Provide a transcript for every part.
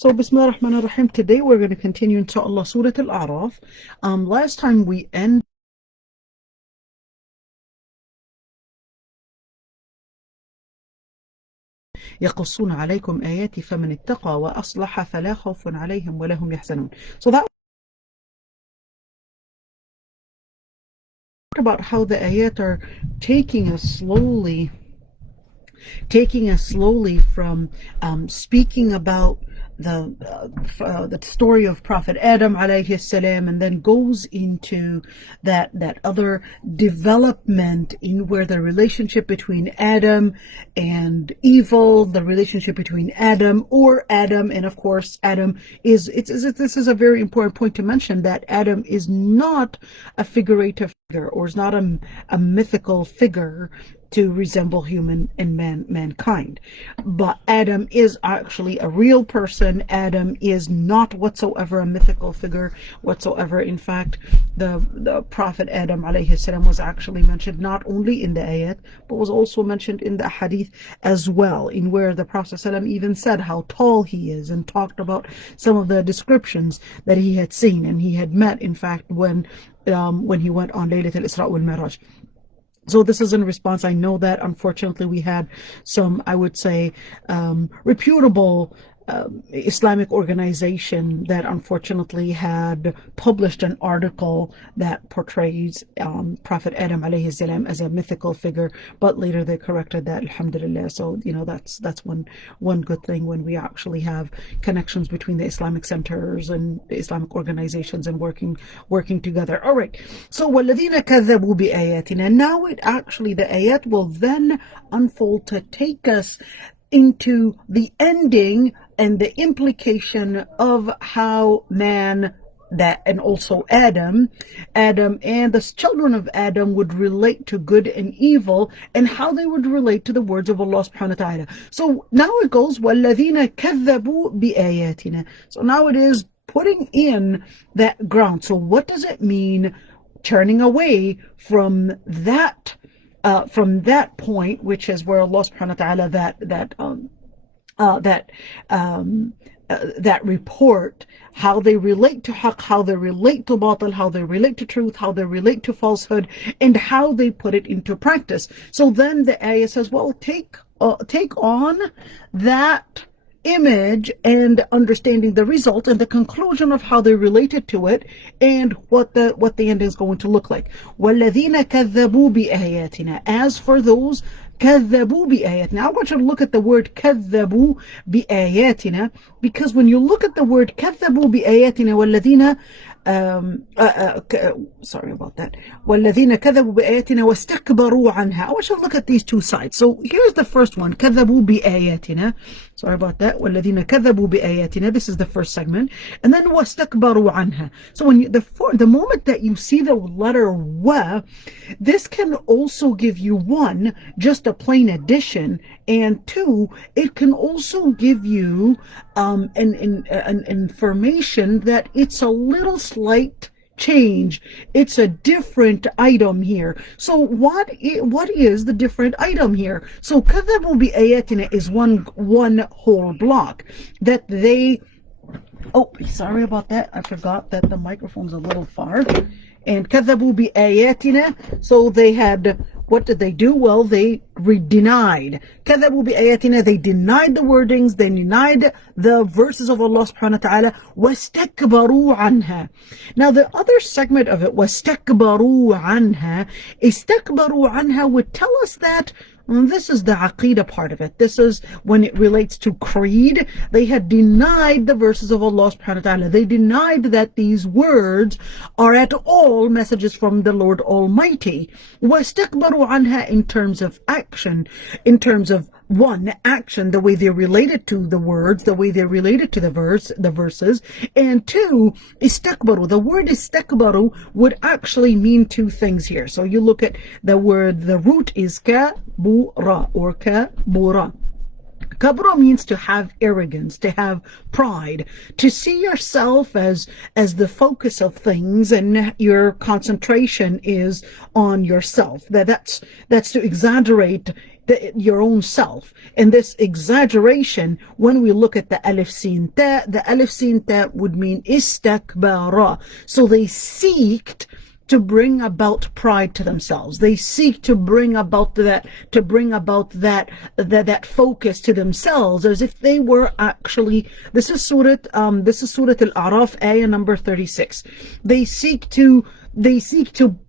So, Bismillah ar-Rahman ar-Rahim. Today we're going to continue, inshallah, Surah Al-A'raf. Last time we ended يقصون عليكم آياتي فمن اتقى وأصلح فلا خوف عليهم ولا هم يحزنون. So that about how the ayat are taking us slowly from speaking about the story of Prophet Adam alayhi salam, and then goes into that other development in where the relationship between Adam and evil, the relationship between Adam and of course Adam is this is a very important point to mention, that Adam is not a figurative figure, or is not a mythical figure to resemble human and mankind, but Adam is actually a real person. Adam is not whatsoever a mythical figure whatsoever. In fact, the Prophet Adam alayhi salam was actually mentioned not only in the ayat, but was also mentioned in the hadith as well, in where the Prophet salam even said how tall he is, and talked about some of the descriptions that he had seen and he had met, in fact, when he went on Laylat al-Isra wal Mi'raj. So this is in response. I know that unfortunately we had some, I would say, reputable Islamic organization that unfortunately had published an article that portrays Prophet Adam alayhi salam as a mythical figure, but later they corrected that, alhamdulillah. So that's one good thing when we actually have connections between the Islamic centers and the Islamic organizations and working together. All right, so وَالَّذِينَ كَذَّبُوا بِآيَاتِنَا, now it actually, the ayat will then unfold to take us into the ending and the implication of how man, that and also Adam and the children of Adam would relate to good and evil, and how they would relate to the words of Allah subhanahu wa ta'ala. So now it goes وَالَّذِينَ كَذَّبُوا بِآيَاتِنَا. So now it is putting in that ground. So what does it mean turning away from that point, which is where Allah subhanahu wa ta'ala that report, how they relate to haqq, how they relate to batil, how they relate to truth, how they relate to falsehood, and how they put it into practice. So then the ayah says, well, take on that image and understanding the result and the conclusion of how they related to it, and what the end is going to look like. وَالَّذِينَ كَذَّبُوا بِآيَاتِنَا, as for those كَذَّبُوا بِآيَاتِنَا. I want you to look at the word كَذَّبُوا بِآيَاتِنَا, because when you look at the word كَذَّبُوا بِآيَاتِنَا وَالَّذِينَ sorry about that. وَالَّذِينَ كَذَبُوا بِآيَاتِنَا وَاسْتَكْبَرُوا عَنْهَا. I want you to look at these two sides. So here's the first one, كَذَبُوا بِآيَاتِنَا. Sorry about that. وَالَّذِينَ كَذَبُوا بِآيَاتِنَا. This is the first segment. And then وَاسْتَكْبَرُوا عَنْهَا. So when the moment that you see the letter wa, this can also give you, one, just a plain addition, and two, it can also give you an information that it's a little slight change. It's a different item here. So what is the different item here? So كَذَّبُوا بِآيَاتِنَا is one whole block that they... Oh, sorry about that. I forgot that the microphone's a little far. And كَذَّبُوا بِآيَاتِنَا, so they had... What did they do? Well, they denied. كَذَّبُوا بِآيَاتِنَا, they denied the wordings, they denied the verses of Allah subhanahu wa ta'ala. وَاسْتَكْبَرُوا عَنْهَا. Now the other segment of it, وَاسْتَكْبَرُوا عَنْهَا, اسْتَكْبَرُوا عَنْهَا would tell us that this is the Aqidah part of it. This is when it relates to creed. They had denied the verses of Allah subhanahu wa ta'ala. They denied that these words are at all messages from the Lord Almighty. وَاسْتَكْبَرُوا عَنْهَا, in terms of action, in terms of one, action, the way they related to the words, the way they related to the verses, and two, istakbaru. The word istakbaru would actually mean two things here. So you look at the word, the root is kabura or kabura. Kabra means to have arrogance, to have pride, to see yourself as the focus of things, and your concentration is on yourself. That's to exaggerate your own self. And this exaggeration, when we look at the alif sin ta, the alif sin ta would mean istakbara. So they seeked to bring about pride to themselves. They seek to bring about that focus to themselves, as if they were actually. This is Surah Al-A'raf, ayah number 36. They seek to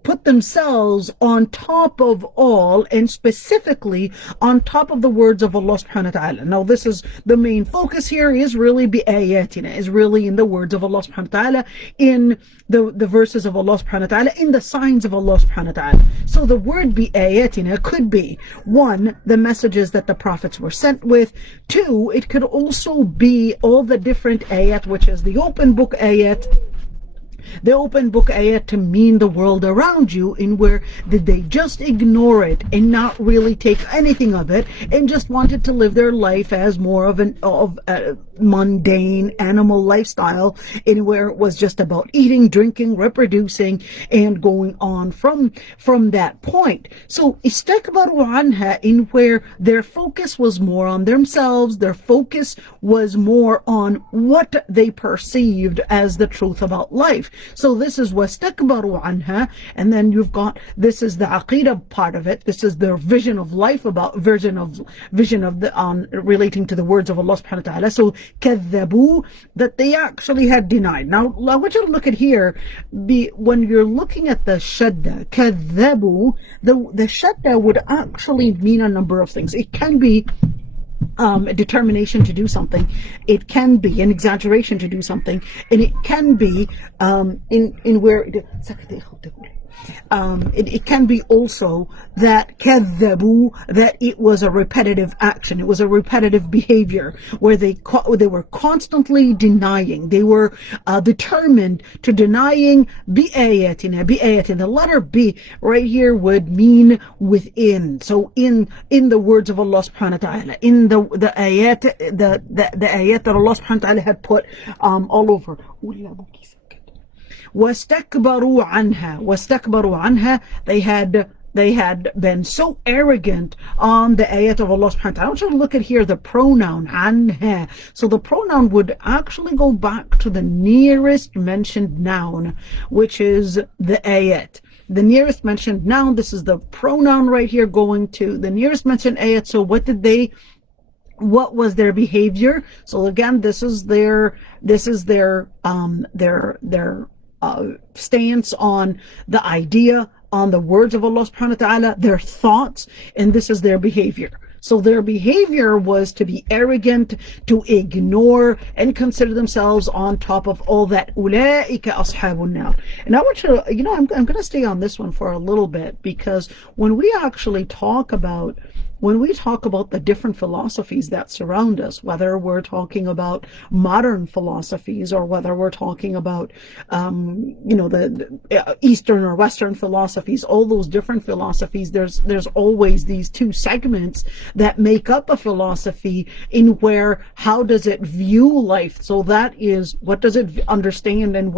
put themselves on top of all, and specifically on top of the words of Allah subhanahu wa ta'ala. Now, this is the main focus here, is really bi-ayatina, is really in the words of Allah subhanahu wa ta'ala, in the verses of Allah subhanahu wa ta'ala, in the signs of Allah subhanahu wa ta'ala. So the word bi-ayatina could be, one, the messages that the prophets were sent with. Two, it could also be all the different ayat, which is the open book ayat. The open book ayat to mean the world around you, in where did they just ignore it and not really take anything of it, and just wanted to live their life as more of a mundane animal lifestyle, in where it was just about eating, drinking, reproducing, and going on from that point. So istakbaru anha, in where their focus was more on themselves, their focus was more on what they perceived as the truth about life. So this is wastakbaru anha, and then you've got, this is the aqidah part of it. This is their vision of life, about vision of the relating to the words of Allah subhanahu wa ta'ala. So kadhabu, that they actually had denied. Now I want you to look at here, when you're looking at the shadda, kadhabu, the shadda would actually mean a number of things. It can be a determination to do something, it can be an exaggeration to do something, and it can be in where it can be also that kadhabu, that it was a repetitive action, it was a repetitive behavior, where they were constantly denying, they were determined to denying bi-ayatina. The letter B right here would mean within. So in the words of Allah subhanahu wa ta'ala, in the ayat, the ayat that Allah subhanahu wa ta'ala had put all over. وَاسْتَكْبَرُوا عَنْهَا, they had been so arrogant on the ayat of Allah subhanahu wa ta'ala. I want you to look at here the pronoun anha. So the pronoun would actually go back to the nearest mentioned noun, which is the ayat. The nearest mentioned noun, this is the pronoun right here going to the nearest mentioned ayat. So what was their behavior? So again, this is their stance on the idea, on the words of Allah subhanahu wa ta'ala, their thoughts, and this is their behavior. So their behavior was to be arrogant, to ignore and consider themselves on top of all that. Ulaika ashabun nar. And I want you to, I'm going to stay on this one for a little bit, because when we actually talk about the different philosophies that surround us, whether we're talking about modern philosophies, or whether we're talking about, the Eastern or Western philosophies, all those different philosophies, there's always these two segments that make up a philosophy, in where, how does it view life? So that is, what does it understand, and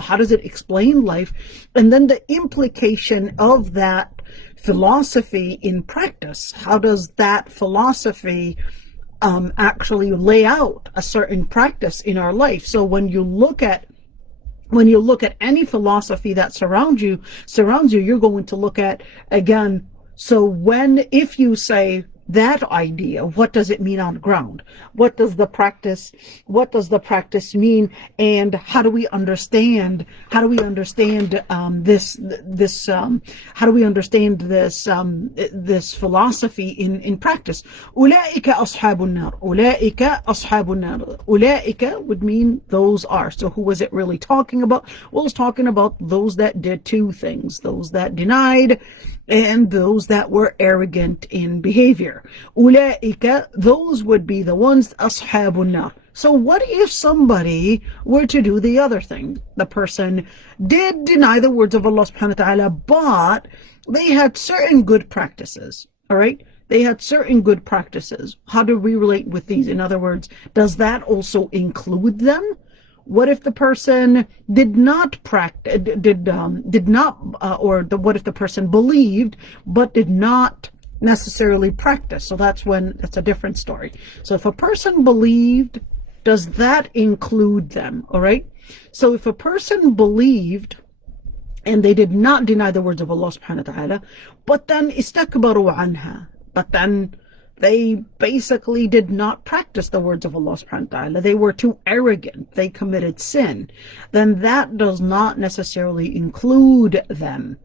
how does it explain life? And then the implication of that philosophy in practice. How does that philosophy actually lay out a certain practice in our life? So when you look at any philosophy that surrounds you, you're going to look at, again, so if you say that idea, what does it mean on the ground? What does the practice mean? And how do we understand this philosophy in practice? Ulaika ashabun nar. Ulaika would mean those are. So who was it really talking about? Well, it's talking about those that did two things: those that denied, and those that were arrogant in behavior. Ulaika, those would be the ones, ashabun nar. So what if somebody were to do the other thing? The person did deny the words of Allah subhanahu wa ta'ala, but they had certain good practices. All right? they had certain good practices. How do we relate with these? In other words, does that also include them? What if the person did not practice, what if the person believed but did not necessarily practice? So that's a different story. So if a person believed, does that include them? All right. So if a person believed and they did not deny the words of Allah subhanahu wa ta'ala, but then istakbaru anha, but then they basically did not practice the words of Allah subhanahu wa ta'ala. They were too arrogant. They committed sin. Then that does not necessarily include them,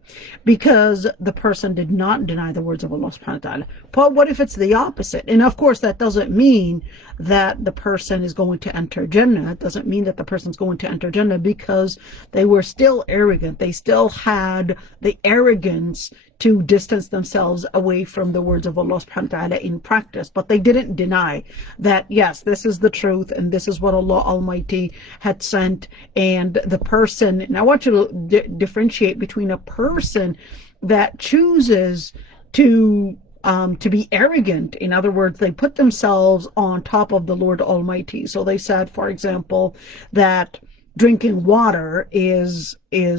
because the person did not deny the words of Allah subhanahu wa ta'ala. But what if it's the opposite? And of course, that doesn't mean that the person is going to enter Jannah. It doesn't mean that the person's going to enter Jannah, because they were still arrogant. They still had the arrogance to distance themselves away from the words of Allah subhanahu wa ta'ala in practice. But they didn't deny that, yes, this is the truth and this is what Allah Almighty had sent. And the person, and I want you to differentiate between a person that chooses to be arrogant. In other words, they put themselves on top of the Lord Almighty. So they said, for example, that drinking water is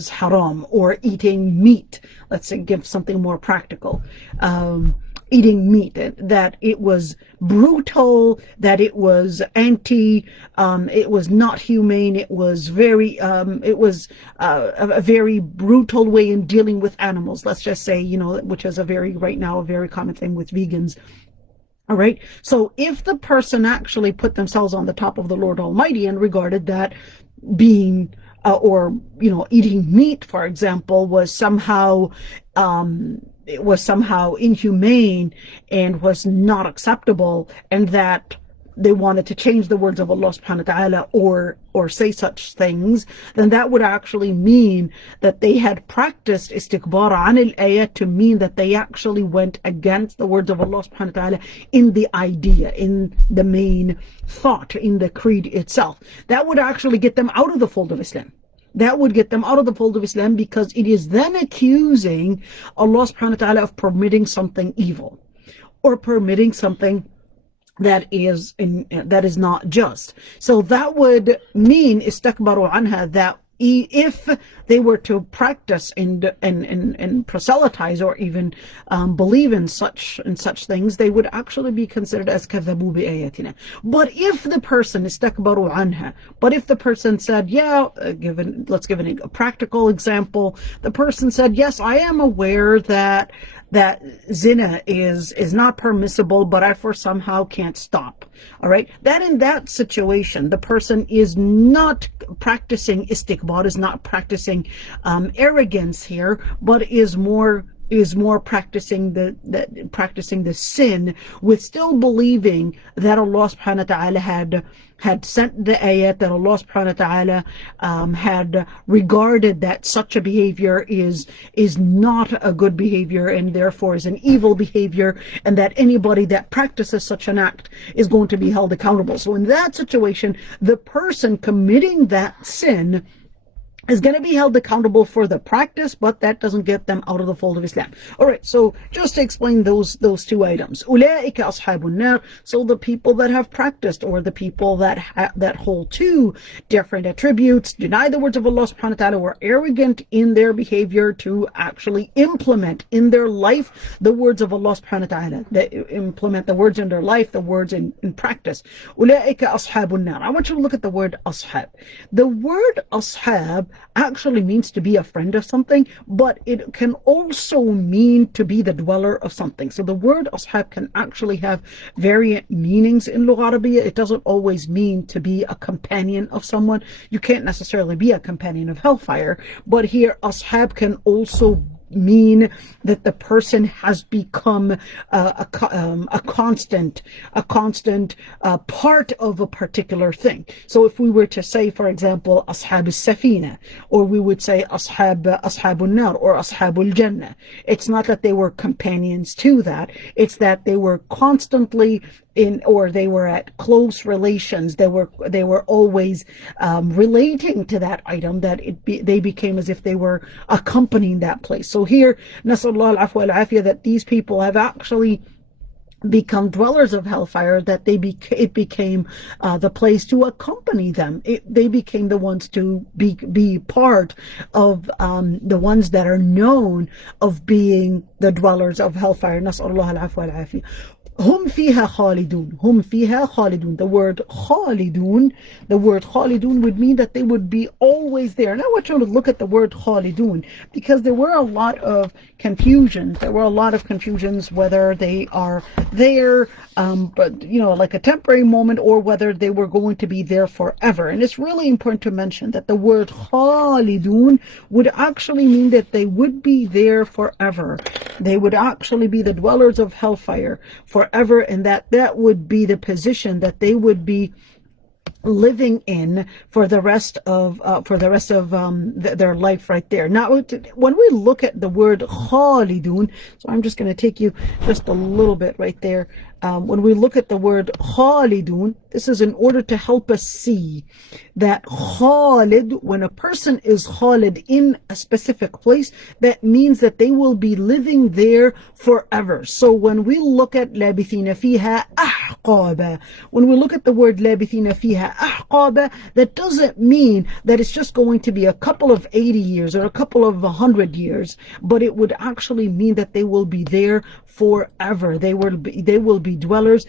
haram, or eating meat. Let's say, give something more practical. Eating meat, that it was brutal, that it was it was not humane, it was a very brutal way in dealing with animals. Let's just say, which is right now a very common thing with vegans. All right. So if the person actually put themselves on the top of the Lord Almighty and regarded that being eating meat, for example, was somehow inhumane and was not acceptable, and that they wanted to change the words of Allah subhanahu wa ta'ala or say such things, then that would actually mean that they had practiced istikbar an al-ayah, to mean that they actually went against the words of Allah subhanahu wa ta'ala in the idea, in the main thought, in the creed itself. That would actually get them out of the fold of Islam. That would get them out of the fold of Islam, because it is then accusing Allah subhanahu wa ta'ala of permitting something evil, or permitting something that is not just. So that would mean istakbaru anha, that if they were to practice and proselytize, or even believe in such things, they would actually be considered as kadhabu bi ayatina. But if the person istakbaru anha, but if the person said, let's give a practical example. The person said, yes, I am aware that zina is not permissible, but I for somehow can't stop. All right. That in that situation, the person is not practicing istikbar, is not practicing arrogance here, but is more practicing the sin, with still believing that Allah subhanahu wa ta'ala had sent the ayat, that Allah subhanahu wa ta'ala had regarded that such a behavior is not a good behavior, and therefore is an evil behavior, and that anybody that practices such an act is going to be held accountable. So in that situation, the person committing that sin is going to be held accountable for the practice, but that doesn't get them out of the fold of Islam. All right, so just to explain those two items. أُولَٰئِكَ أَصْحَابُ النَّارِ. So the people that have practiced, or the people that hold two different attributes, deny the words of Allah subhanahu wa ta'ala, were arrogant in their behavior to actually implement in their life the words of Allah subhanahu wa ta'ala. They implement the words in their life, the words in practice. أُولَٰئِكَ أَصْحَابُ النَّارِ. I want you to look at the word ashab. The word ashab actually means to be a friend of something, but it can also mean to be the dweller of something. So the word ashab can actually have variant meanings in Lugha Arabiya. It doesn't always mean to be a companion of someone. You can't necessarily be a companion of hellfire, but here ashab can also mean that the person has become a constant part of a particular thing. So if we were to say, for example, ashab al-safina, or we would say ashabun nar, or ashabul jannah, it's not that they were companions to that, it's that they were constantly or they were at close relations. They were always relating to that item, that they became as if they were accompanying that place. So here, nasallallahu al-afwa al-afiyah, that these people have actually become dwellers of hellfire, that it became the place to accompany them. They became the ones to be part of the ones that are known of being the dwellers of hellfire. نسأل الله العفو والعافية. هم فيها خالدون. هم فيها خالدون. The word خالدون would mean that they would be always there. Now we're trying to look at the word خالدون because there were a lot of confusions. There were a lot of confusions whether they are there, but like a temporary moment, or whether they were going to be there forever. And it's really important to mention that the word خالدون would actually mean that they would be there forever. They would actually be the dwellers of hellfire forever, and that would be the position that they would be living in for the rest of their life right there. Now, when we look at the word khalidun, so I'm just going to take you just a little bit right there. When we look at the word khalidun, this is in order to help us see that khalid, when a person is khalid in a specific place, that means that they will be living there forever. So when we look at labithina fiha ahqaba, when we look at the word labithina fiha ahqaba, that doesn't mean that it's just going to be a couple of 80 years or a couple of 100 years, but it would actually mean that they will be there forever. They will be dwellers.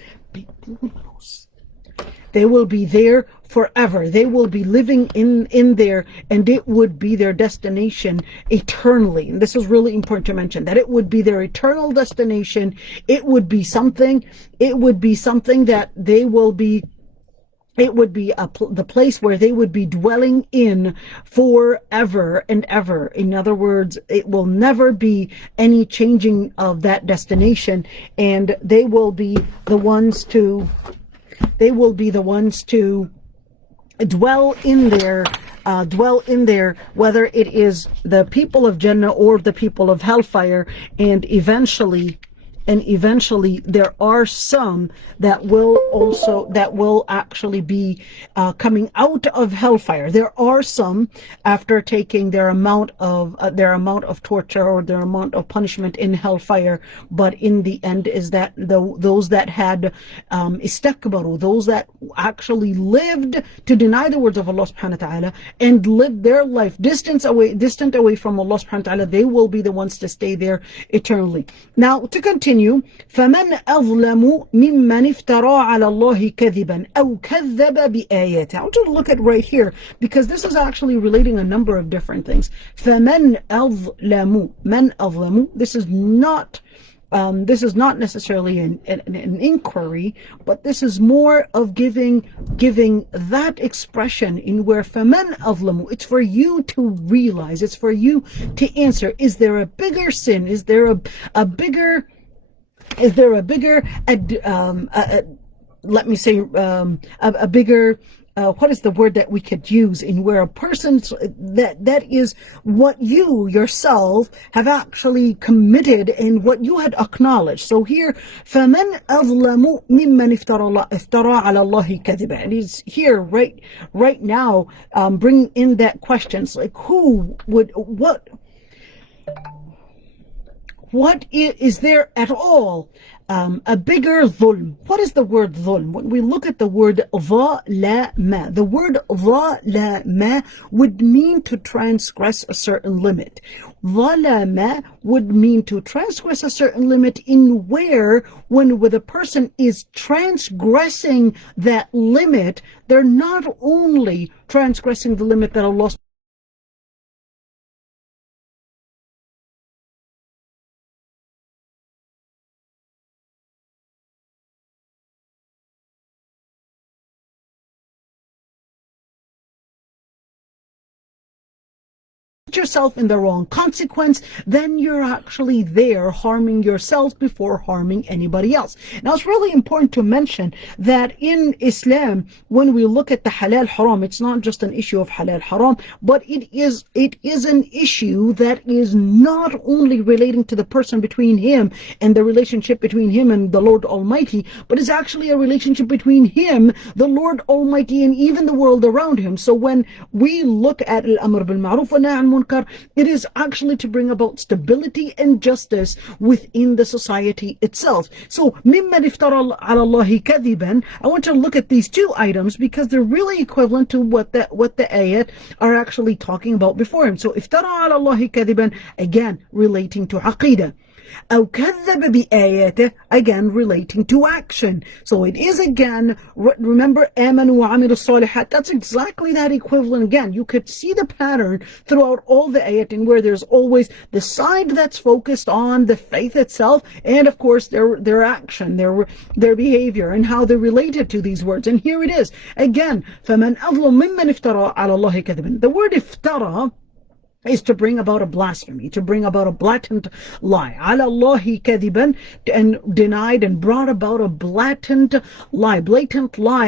They will be there forever. They will be living in there, and it would be their destination eternally. And this is really important to mention, that it would be their eternal destination. It would be something that they will be. It would be the place where they would be dwelling in forever and ever. In other words, it will never be any changing of that destination, and they will be the ones to dwell in there, whether it is the people of Jannah or the people of hellfire. And eventually there are some that will actually be coming out of hellfire. There are some, after taking their amount of torture or their amount of punishment in hellfire, but in the end is that those that had istakbaru, those that actually lived to deny the words of Allah subhanahu wa ta'ala and lived their life distant away from Allah subhanahu wa ta'ala, they will be the ones to stay there eternally. Now, to continue, فمن أظلم ممن افترى على الله كذبا أو كذب بآياته. I want you to look at right here, because this is actually relating a number of different things. فمن أظلم, من أظلم. This is not necessarily an inquiry, but this is more of giving that expression in where فَمَنْ أَظْلَمُ. It's for you to realize, it's for you to answer, is there a bigger sin? Is there a bigger let me say a bigger what is the word that we could use in where a person that is what you yourself have actually committed and what you had acknowledged. So here, فَمَنْ أَظْلَمُ مِمَّنْ افترى على الله كذبا. And he's here right now bringing in that question. It's like, what is there at all a bigger dhulm? What is the word dhulm? When we look at the word ظَلَمَ, the word ظَلَمَ would mean to transgress a certain limit. ظَلَمَ would mean to transgress a certain limit in where, when a person is transgressing that limit, they're not only transgressing the limit that Allah yourself in the wrong consequence, then you're actually there harming yourself before harming anybody else. Now, it's really important to mention that in Islam, when we look at the halal haram, it's not just an issue of halal haram, but it is an issue that is not only relating to the person between him and the relationship between him and the Lord Almighty, but is actually a relationship between him, the Lord Almighty, and even the world around him. So when we look at al-amr bil ma'ruf wa nahy anil munkar, munkar. It is actually to bring about stability and justice within the society itself. So, مِمَّنْ افْتَرَى عَلَى اللَّهِ كَذِبًا, I want you to look at these two items because they're really equivalent to what the ayat are actually talking about before him. So, افترى على الله كذبا, again, relating to aqidah. أو كذب بآياته, again relating to action. So it is again, remember آمنوا وعملوا الصالحات, that's exactly that equivalent again. You could see the pattern throughout all the ayat in where there's always the side that's focused on the faith itself and of course their action, their behavior and how they're related to these words. And here it is again, فَمَنْ أَظْلُمْ مِمَّنْ افْتَرَى عَلَى اللَّهِ كَذِبًا. The word iftara is to bring about a blasphemy, to bring about a blatant lie. عَلَى اللَّهِ كَذِبًا, and denied and brought about a blatant lie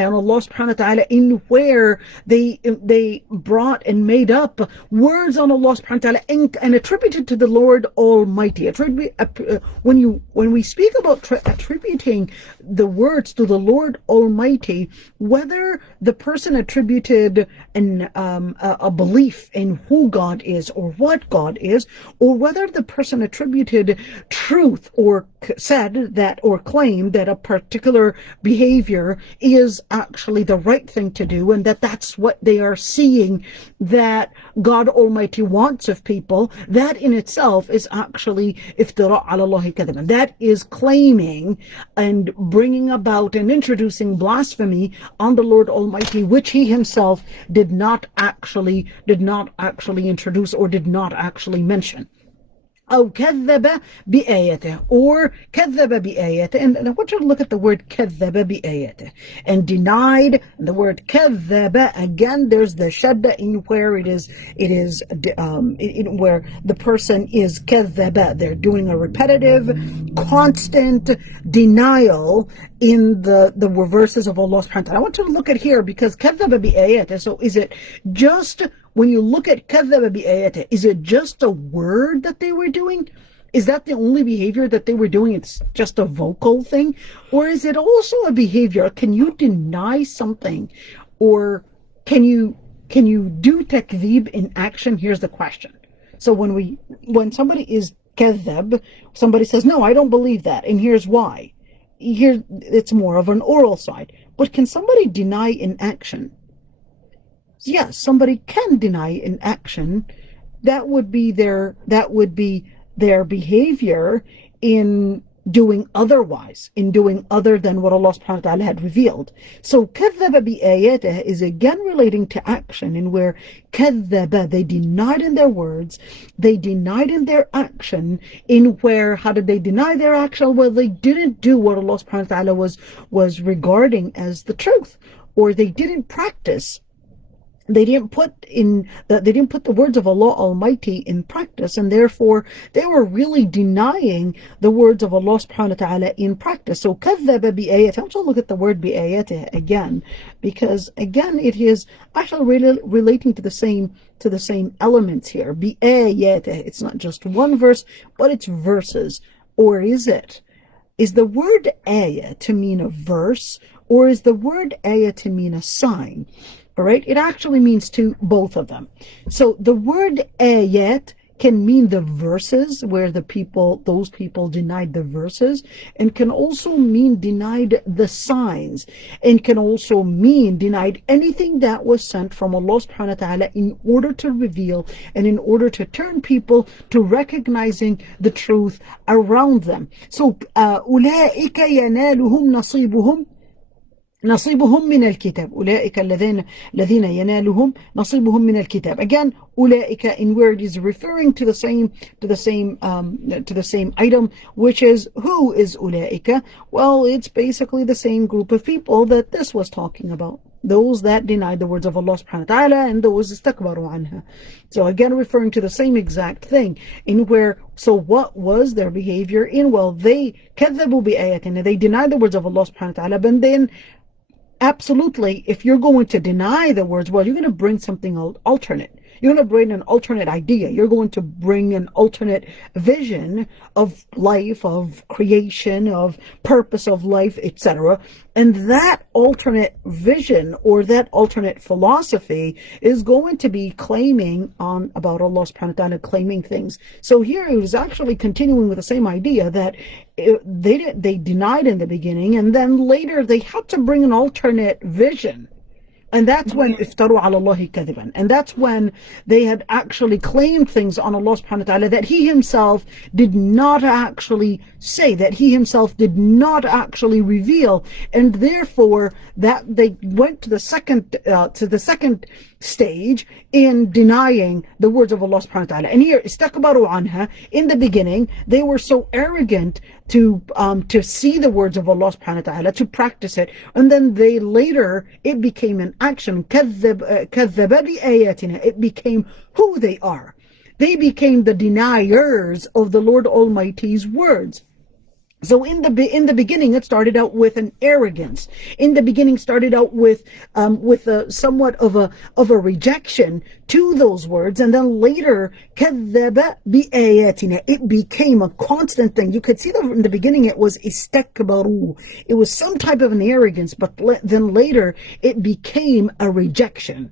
on Allah subhanahu wa ta'ala, in where they brought and made up words on Allah subhanahu wa ta'ala and attributed to the Lord Almighty. When we speak about attributing the words to the Lord Almighty, whether the person attributed a belief in who God is or what God is, or whether the person attributed truth or said that or claimed that a particular behavior is actually the right thing to do and that's what they are seeing that God Almighty wants of people, that in itself is actually iftira ala Allahi kadhiban. That is claiming and bringing about and introducing blasphemy on the Lord Almighty, which he himself did not actually introduce or did not actually mention. أو كذب بآياته, or كذب بآياته, and I want you to look at the word كذب بآياته, and denied. The word كذب, again, there's the shadda in where it is where the person is كذب. They're doing a repetitive, constant denial in the verses of Allah subhanahu wa ta'ala. I want you to look at here because كذب بآياته. So is it just, when you look at كذب بآياته, is it just a word that they were doing? Is that the only behavior that they were doing? It's just a vocal thing? Or is it also a behavior? Can you deny something? Or can you do takdhib in action? Here's the question. So when somebody is kadhab, somebody says, no, I don't believe that, and here's why. Here it's more of an oral side. But can somebody deny in action? Yes, somebody can deny in action. That would be their behavior in doing otherwise, in doing other than what Allah subhanahu wa ta'ala had revealed. So كذب بآياته is again relating to action, in where كذب, they denied in their words, they denied in their action, in where, how did they deny their action? Well, they didn't do what Allah subhanahu wa ta'ala was regarding as the truth, or they didn't practice. They didn't put the words of Allah Almighty in practice, and therefore they were really denying the words of Allah subhanahu wa ta'ala in practice. So كذب بآياته. I want to look at the word بآياته again, because again it is actually really relating to the same elements here. بآياته. It's not just one verse, but it's verses. Or is it? Is the word ayah to mean a verse, or is the word ayah to mean a sign? All right, it actually means both of them. So the word ayat can mean the verses, where those people denied the verses, and can also mean denied the signs, and can also mean denied anything that was sent from Allah subhanahu wa ta'ala in order to reveal and in order to turn people to recognizing the truth around them. So أولئك ينالهم نصيبهم من الكتاب. أولئك الذين ينالهم نصيبهم من الكتاب. Again, أولئك, in where it is referring to the same item, which is, who is أولئك? Well, it's basically the same group of people that this was talking about. Those that denied the words of Allah subhanahu wa ta'ala, and those istakbaru anha. So again, referring to the same exact thing, in where, so what was their behavior in? Well, they كذبوا بآياتنا, they denied the words of Allah subhanahu wa ta'ala, but then absolutely, if you're going to deny the words, well, you're going to bring something alternate. You're going to bring an alternate idea. You're going to bring an alternate vision of life, of creation, of purpose of life, etc. And that alternate vision or that alternate philosophy is going to be claiming on about Allah subhanahu wa ta'ala, claiming things. So here it was actually continuing with the same idea that they denied in the beginning, and then later they had to bring an alternate vision. And that's when iftaru ala Allahi kadiban. And that's when they had actually claimed things on Allah subhanahu wa ta'ala that He Himself did not actually say, that He Himself did not actually reveal. And therefore that they went to the second stage in denying the words of Allah subhanahu wa ta'ala. And here, istakbaru anha, in the beginning, they were so arrogant to see the words of Allah subhanahu wa ta'ala, to practice it, and then they later, it became an action. كذب بآياتنا. It became who they are. They became the deniers of the Lord Almighty's words. So in the beginning, it started out with an arrogance. In the beginning, started out with a somewhat of a rejection to those words, and then later, كذب بآياتنا. It became a constant thing. You could see that in the beginning, it was istakbaru. It was some type of an arrogance, but then later, it became a rejection.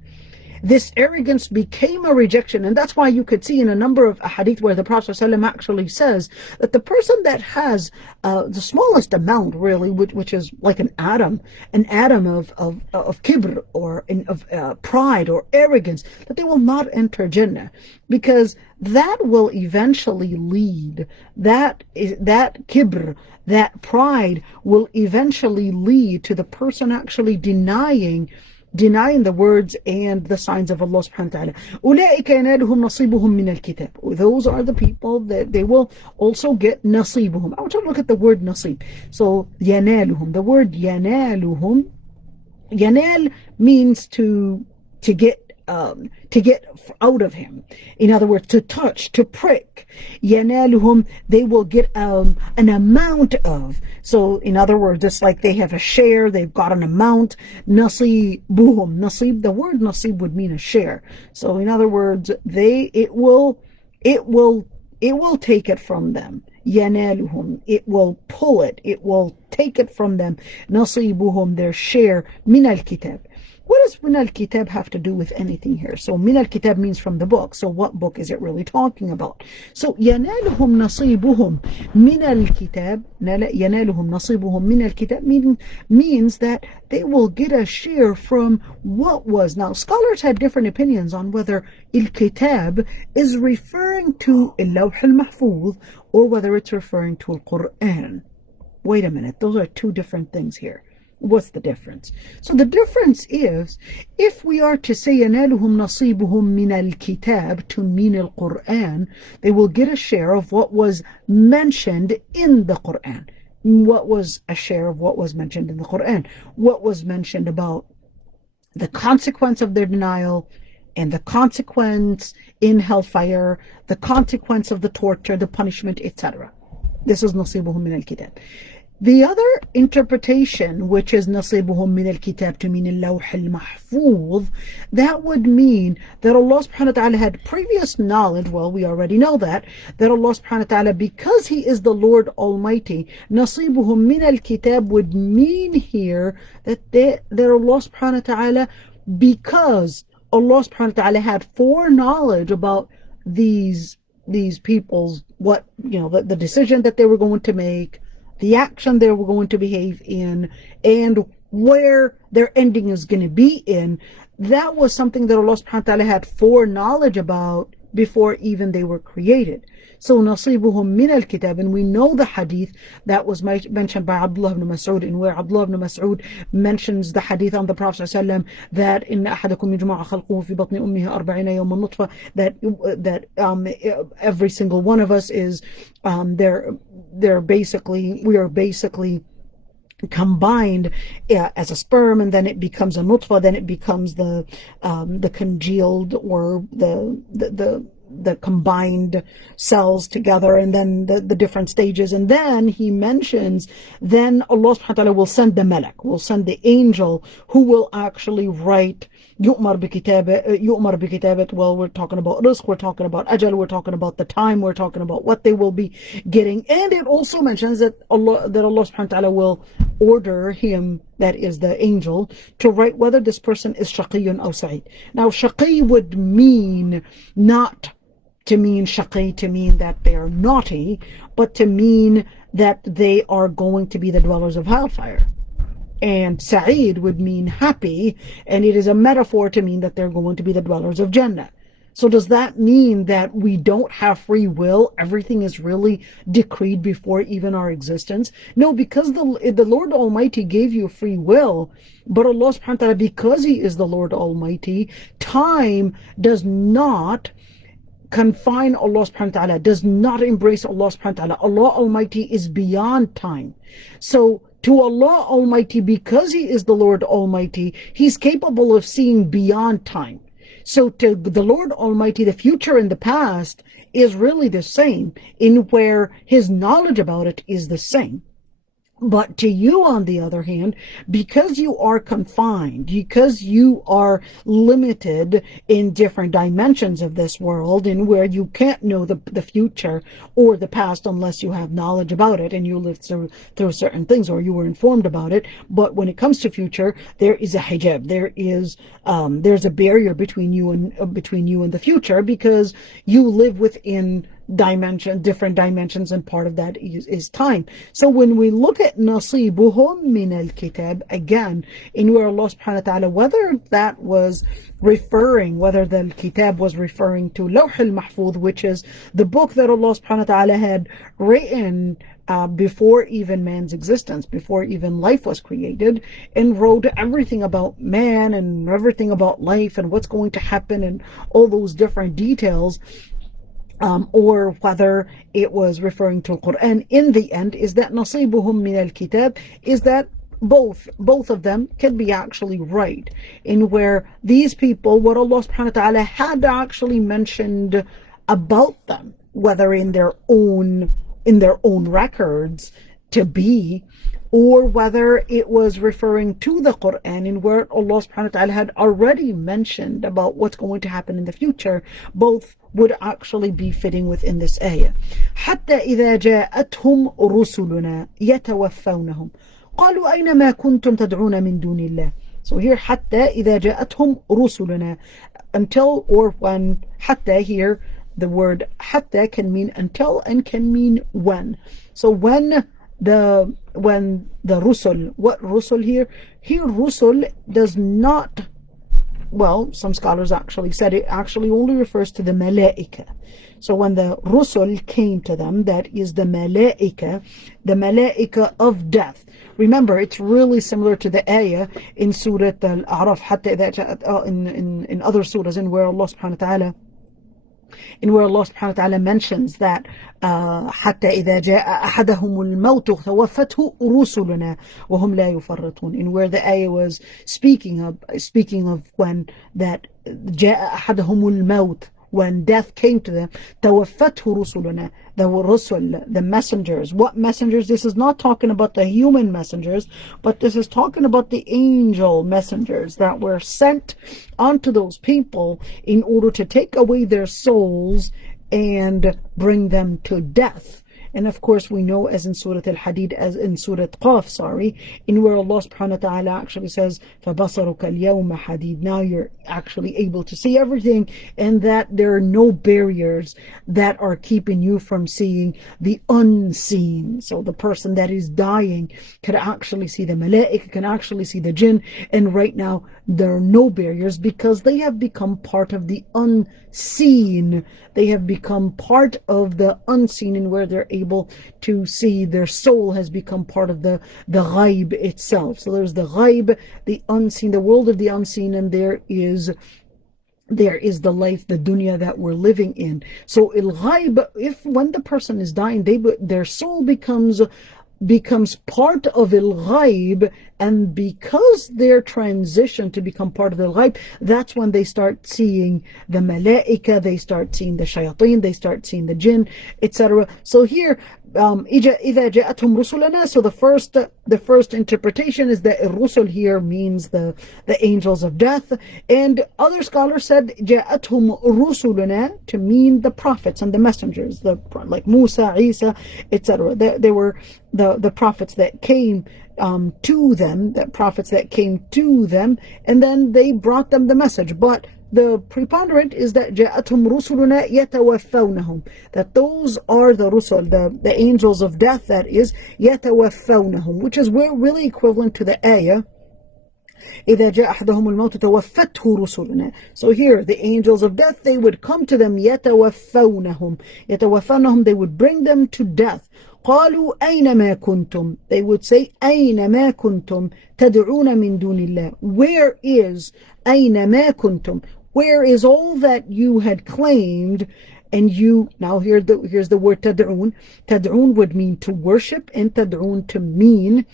This arrogance became a rejection, and that's why you could see in a number of hadith where the Prophet ﷺ actually says that the person that has the smallest amount, really, which is like an atom of kibr, or of pride or arrogance, that they will not enter Jannah, because that will eventually lead, that kibr, that pride will eventually lead to the person actually denying the words and the signs of Allah subhanahu wa ta'ala. أُولَٰئِكَ يَنَالُهُمْ نَصِيبُهُم مِّنَ الْكِتَابِ. Those are the people that they will also get nasibuhum. I want you to look at the word nasib. So, يَنَالُهُم. The word يَنَالُهُم, yanal means to get out of him. In other words, to touch, to prick. Yanaluhum, they will get an amount of. So in other words, it's like they have a share, they've got an amount. Nasibuhum. Nasib, the word nasib would mean a share. So in other words, it will take it from them. Yanaluhum, it will pull it, it will take it from them. Nasibuhum, their share. Min al-kitab. What does min al-kitab have to do with anything here? So min al-kitab means from the book. So what book is it really talking about? So yanaluhum nasibuhum min al-kitab, yanaluhum nasibuhum min al-kitab means that they will get a share from what was. Now scholars had different opinions on whether al-kitab is referring to al-lawh al-mahfuz or whether it's referring to al-Quran. Wait a minute, those are two different things here. What's the difference? So the difference is, if we are to say يَنَالُهُمْ نَصِيبُهُمْ مِنَ الْكِتَابِ to mean al-Quran, they will get a share of what was mentioned in the Quran. What was a share of what was mentioned in the Quran? What was mentioned about the consequence of their denial, and the consequence in hellfire, the consequence of the torture, the punishment, etc. This is نَصِيبُهُمْ مِنَ الْكِتَابِ. The other interpretation, which is نصيبهم من الكتاب to mean اللوح المحفوظ, that would mean that Allah subhanahu wa ta'ala had previous knowledge. Well, we already know that Allah subhanahu wa ta'ala, because He is the Lord Almighty, نصيبهم من الكتاب would mean here that Allah subhanahu wa ta'ala, because Allah subhanahu wa ta'ala had foreknowledge about these people's, the decision that they were going to make, the action they were going to behave in, and where their ending is going to be in. That was something that Allah subhanahu wa ta'ala had foreknowledge about before even they were created. So nasibuhum min al-kitab, and we know the hadith that was mentioned by Abdullah ibn Mas'ud, in where Abdullah ibn Mas'ud mentions the hadith on the Prophet ﷺ that in ahadakum yujma'u khalquhu fi batni ummihi 40 yawman nutfa, that every single one of us is we are basically combined as a sperm, and then it becomes a nutfa, then it becomes the congealed, or the the combined cells together, and then the different stages. And then he mentions, then Allah subhanahu wa ta'ala will send the malak, will send the angel who will actually write يؤمر بكتابة. Well, we're talking about rizq, we're talking about ajal, we're talking about the time, we're talking about what they will be getting. And it also mentions that Allah subhanahu wa ta'ala will order him, that is the angel, to write whether this person is shaqiyun or sa'id. Now shaqi would mean not to mean shaqi, to mean that they are naughty, but to mean that they are going to be the dwellers of hellfire. And Sa'id would mean happy, and it is a metaphor to mean that they're going to be the dwellers of Jannah. So does that mean that we don't have free will? Everything is really decreed before even our existence? No, because the Lord Almighty gave you free will, but Allah subhanahu wa ta'ala, because He is the Lord Almighty, time does not confine Allah subhanahu wa ta'ala, does not embrace Allah subhanahu wa ta'ala. Allah Almighty is beyond time. So to Allah Almighty, because He is the Lord Almighty, He's capable of seeing beyond time. So to the Lord Almighty, the future and the past is really the same, in where His knowledge about it is the same. But to you, on the other hand, because you are confined, because you are limited in different dimensions of this world, in where you can't know the future or the past unless you have knowledge about it and you lived through certain things, or you were informed about it. But when it comes to future, there is a hijab. There's a barrier between you and the future, because you live within different dimensions, and part of that is time. So when we look at nasibuhum min al-kitab, again, in where Allah subhanahu wa ta'ala, whether that was referring, whether the kitab was referring to Lawh al-Mahfuz, which is the book that Allah subhanahu wa ta'ala had written before even man's existence, before even life was created, and wrote everything about man and everything about life and what's going to happen and all those different details, or whether it was referring to Quran. In the end, is that nasibuhum min al-kitab, is that both of them can be actually right, in where these people, what Allah subhanahu wa ta'ala had actually mentioned about them, whether in their own records to be, or whether it was referring to the Quran, in where Allah subhanahu wa ta'ala had already mentioned about what's going to happen in the future, both would actually be fitting within this ayah. حتى إذا جاءتهم رسلنا يتوفونهم قالوا أين ما كنتم تدعون من دون الله. So here, حتى إذا جاءتهم رسلنا, until, or when. حتى here, the word حتى can mean until and can mean when. So when the rusul, what rusul here rusul does not, well, some scholars actually said it actually only refers to the malaika. So when the rusul came to them, that is the malaika of death. Remember, it's really similar to the ayah in Surah A'raf, in other surahs, in where Allah subhanahu wa ta'ala mentions that حتى إذا جاء أحدهم الموت توفته رسلنا وهم لا يفرطون, in where the ayah was speaking of when that جاء أحدهم الموت, when death came to them, توفته رسلنا, the rusul, the messengers. What messengers? This is not talking about the human messengers, but this is talking about the angel messengers that were sent onto those people in order to take away their souls and bring them to death. And of course, we know, as in Surah Al-Hadid, as in Surah Qaf, in where Allah subhanahu wa ta'ala actually says, فَبَصَرُكَ الْيَوْمَ حَدِيدٌ, now you're actually able to see everything, and that there are no barriers that are keeping you from seeing the unseen. So the person that is dying can actually see the malaika, can actually see the jinn, and right now there are no barriers, because they have become part of the unseen. They have become part of the unseen, in where they're able to see. Their soul has become part of the ghaib itself. So there's the ghaib, the unseen, the world of the unseen, and there is the life, the dunya that we're living in. So il-ghaib, when the person is dying, their soul becomes becomes part of al-ghaib, and because their transition to become part of al-ghaib, that's when they start seeing the malaika, they start seeing the shayateen, they start seeing the jinn, etc. So here, إِذَا جَاءَتْهُمْ رُسُلَنَا, so the first interpretation is that rusul here means the angels of death, and other scholars said جَاءَتْهُمْ رُسُلُنَا to mean the prophets and the messengers, like Musa, Isa, etc. They were the prophets that came to them, and then they brought them the message. But the preponderant is that جاءتهم رسلنا يتوفونهم, that those are the rusul, the angels of death, that is يتوفونهم, which is really equivalent to the ayah إذا جاء أحدهم الموت توفته رسلنا. So here the angels of death, they would come to them, يتوفونهم, they would bring them to death. قالوا أينما كنتم, they would say أينما كنتم تدعون من دون الله, where is أينما كنتم, where is all that you had claimed? And you, now here's the word tad'un. Tad'un would mean to worship, and tad'un to mean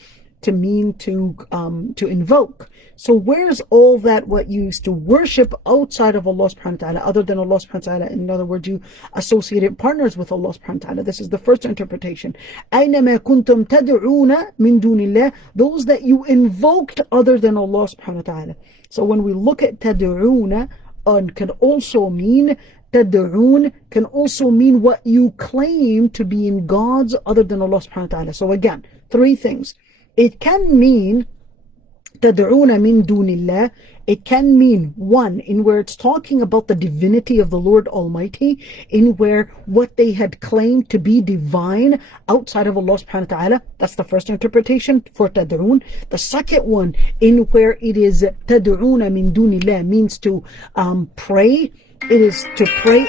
to invoke. So where's all that what you used to worship outside of Allah subhanahu wa ta'ala, other than Allah subhanahu wa ta'ala? In other words, you associated partners with Allah subhanahu wa ta'ala. This is the first interpretation. أَيْنَمَا كُنْتُمْ تَدْعُونَ مِن دُونِ اللَّهِ, those that you invoked other than Allah subhanahu wa ta'ala. So when we look at tad'una, can also mean tad'un can also mean what you claim to be in gods other than Allah subhanahu wa ta'ala. So again, three things. It can mean تدعون من دون الله. It can mean, one, in where it's talking about the divinity of the Lord Almighty, in where what they had claimed to be divine outside of Allah subhanahu wa ta'ala. That's the first interpretation for tad'un. The second one, in where it is تدعون من دون الله, means to pray. It is to pray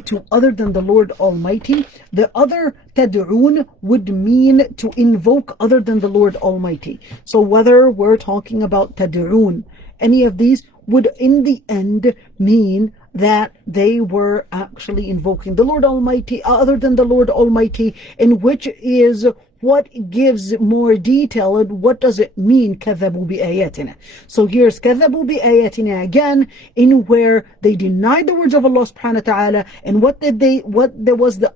to other than the Lord Almighty. The other tad'un would mean to invoke other than the Lord Almighty. So whether we're talking about tad'un, any of these would in the end mean that they were actually invoking the Lord Almighty other than the Lord Almighty, in which is what gives more detail. And what does it mean, كذبوا بآياتنا? So here's كذبوا بآياتنا again, in where they denied the words of Allah subhanahu wa ta'ala. And what was the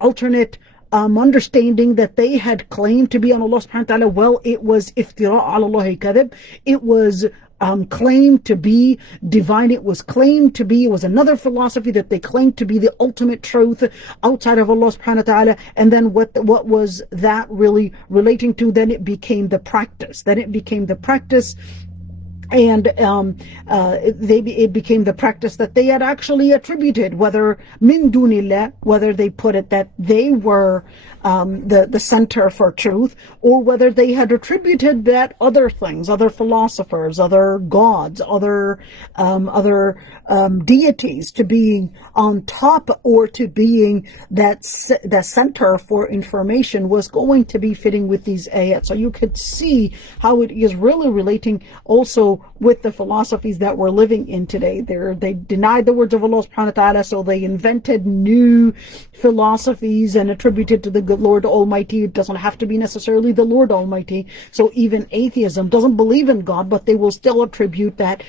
alternate understanding that they had claimed to be on Allah subhanahu wa ta'ala? Well, it was افتراء على الله كذب. It was claimed to be divine. It was another philosophy that they claimed to be the ultimate truth outside of Allah subhanahu wa ta'ala. And then what was that really relating to? Then it became the practice. And it became the practice that they had actually attributed, whether min dunillah, whether they put it that they were the center for truth, or whether they had attributed that other things, other philosophers, other gods, other deities to being on top, or to being the center for information, was going to be fitting with these ayat. So you could see how it is really relating also with the philosophies that we're living in today. They denied the words of Allah subhanahu wa ta'ala, so they invented new philosophies and attributed to the good Lord Almighty. It doesn't have to be necessarily the Lord Almighty. So even atheism doesn't believe in God, but they will still attribute that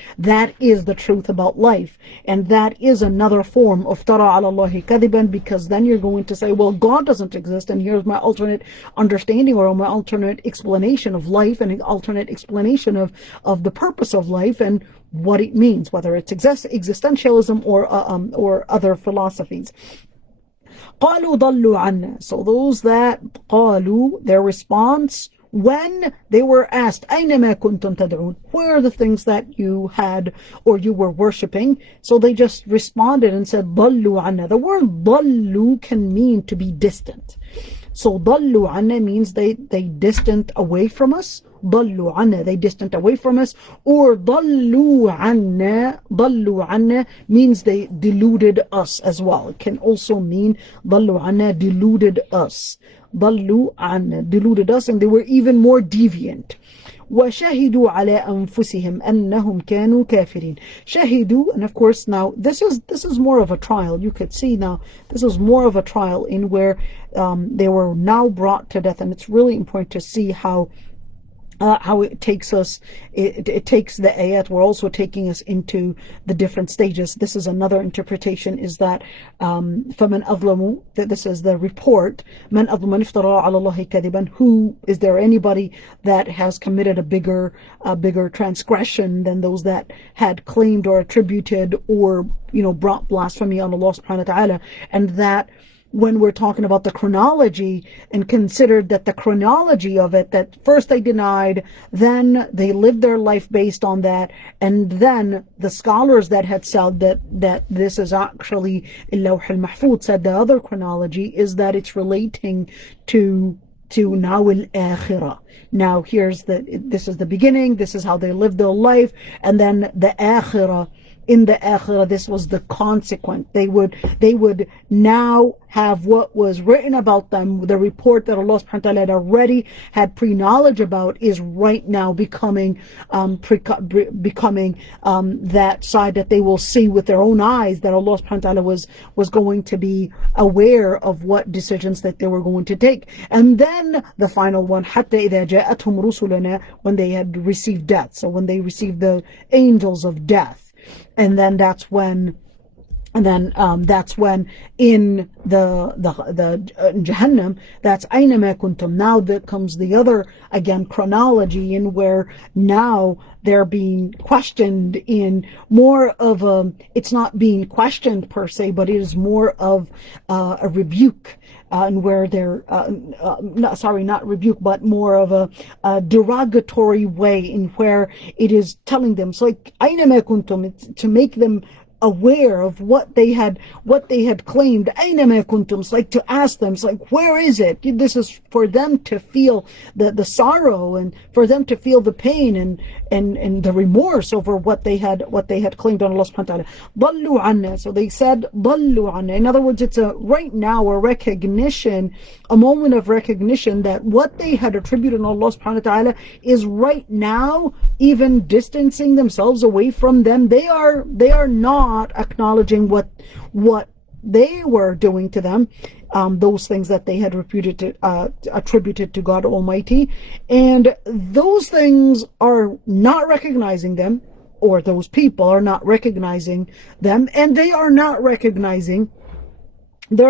is the truth about life. And that is another form of tara ala Allahi kadiban, because then you're going to say, well, God doesn't exist, and here's my alternate understanding, or my alternate explanation of life, and an alternate explanation of the purpose of life and what it means, whether it's existentialism or other philosophies. قالوا ضلوا عنا. So those that قالوا, their response when they were asked أينما كنتم تدعون, where are the things that you had or you were worshipping? So they just responded and said ضلوا عنا. The word ضلوا can mean to be distant. So ضلوا عنا means they distant away from us. ضلوا عنا, they distant away from us. Or ضلوا عنا means they deluded us as well. It can also mean ضلوا عنا, deluded us. ضلوا عنا, deluded us, and they were even more deviant. وَشَهِدُوا عَلَىٰ أَنفُسِهِمْ أَنَّهُمْ كَانُوا كَافِرِينَ. Shahidu, and of course now this is more of a trial. You could see now this is more of a trial in where they were now brought to death, and it's really important to see how it takes us, it takes the ayat, we're also taking us into the different stages. This is another interpretation, is that فَمَنْ أَظْلَمُ, that this is the report, مَنْ أَظْلَمُ مَنِ افْتَرَىٰ عَلَى اللَّهِ كَذِبًا, who is there anybody that has committed a bigger transgression than those that had claimed or attributed or brought blasphemy on Allah subhanahu wa ta'ala. And that when we're talking about the chronology, and considered that the chronology of it, that first they denied, then they lived their life based on that, and then the scholars that had said that this is actually Al-Lawh al-Mahfuz said the other chronology is that it's relating to now al-akhirah. Now this is the beginning, this is how they lived their life, and then the akhirah. In the akhirah, this was the consequent. They would now have what was written about them, the report that Allah subhanahu wa ta'ala had already had pre-knowledge about, is right now becoming that side that they will see with their own eyes, that Allah subhanahu wa ta'ala was going to be aware of what decisions that they were going to take. And then the final one, حَتَّى إِذَا جَاءَتْهُمْ رُسُلُنَا, when they had received death, so when they received the angels of death. And then that's when in the Jahannam, that's أَيْنَمَا كُنْتُمْ. Now there comes the other, again, chronology, in where now they're being questioned in more of it's not being questioned per se, but it is more of a rebuke. And where they're not rebuke, but more of a derogatory way, in where it is telling them, so like أَيْنَمَا كُنْتُمْ, it's to make them aware of what they had claimed. أَيْنَمَا كُنْتُمْ, it's like to ask them, it's like, where is it? This is for them to feel the sorrow, and for them to feel the pain and the remorse over what they had claimed on Allah subhanahu wa ta'ala. ضَلُّوا عَنَّا, so they said ضَلُّوا عَنَّا. In other words, it's right now a recognition, a moment of recognition that what they had attributed on Allah subhanahu wa ta'ala is right now even distancing themselves away from them. They are not acknowledging what they were doing to them, those things that they had attributed to God Almighty, and those things are not recognizing them, or those people are not recognizing them, and they're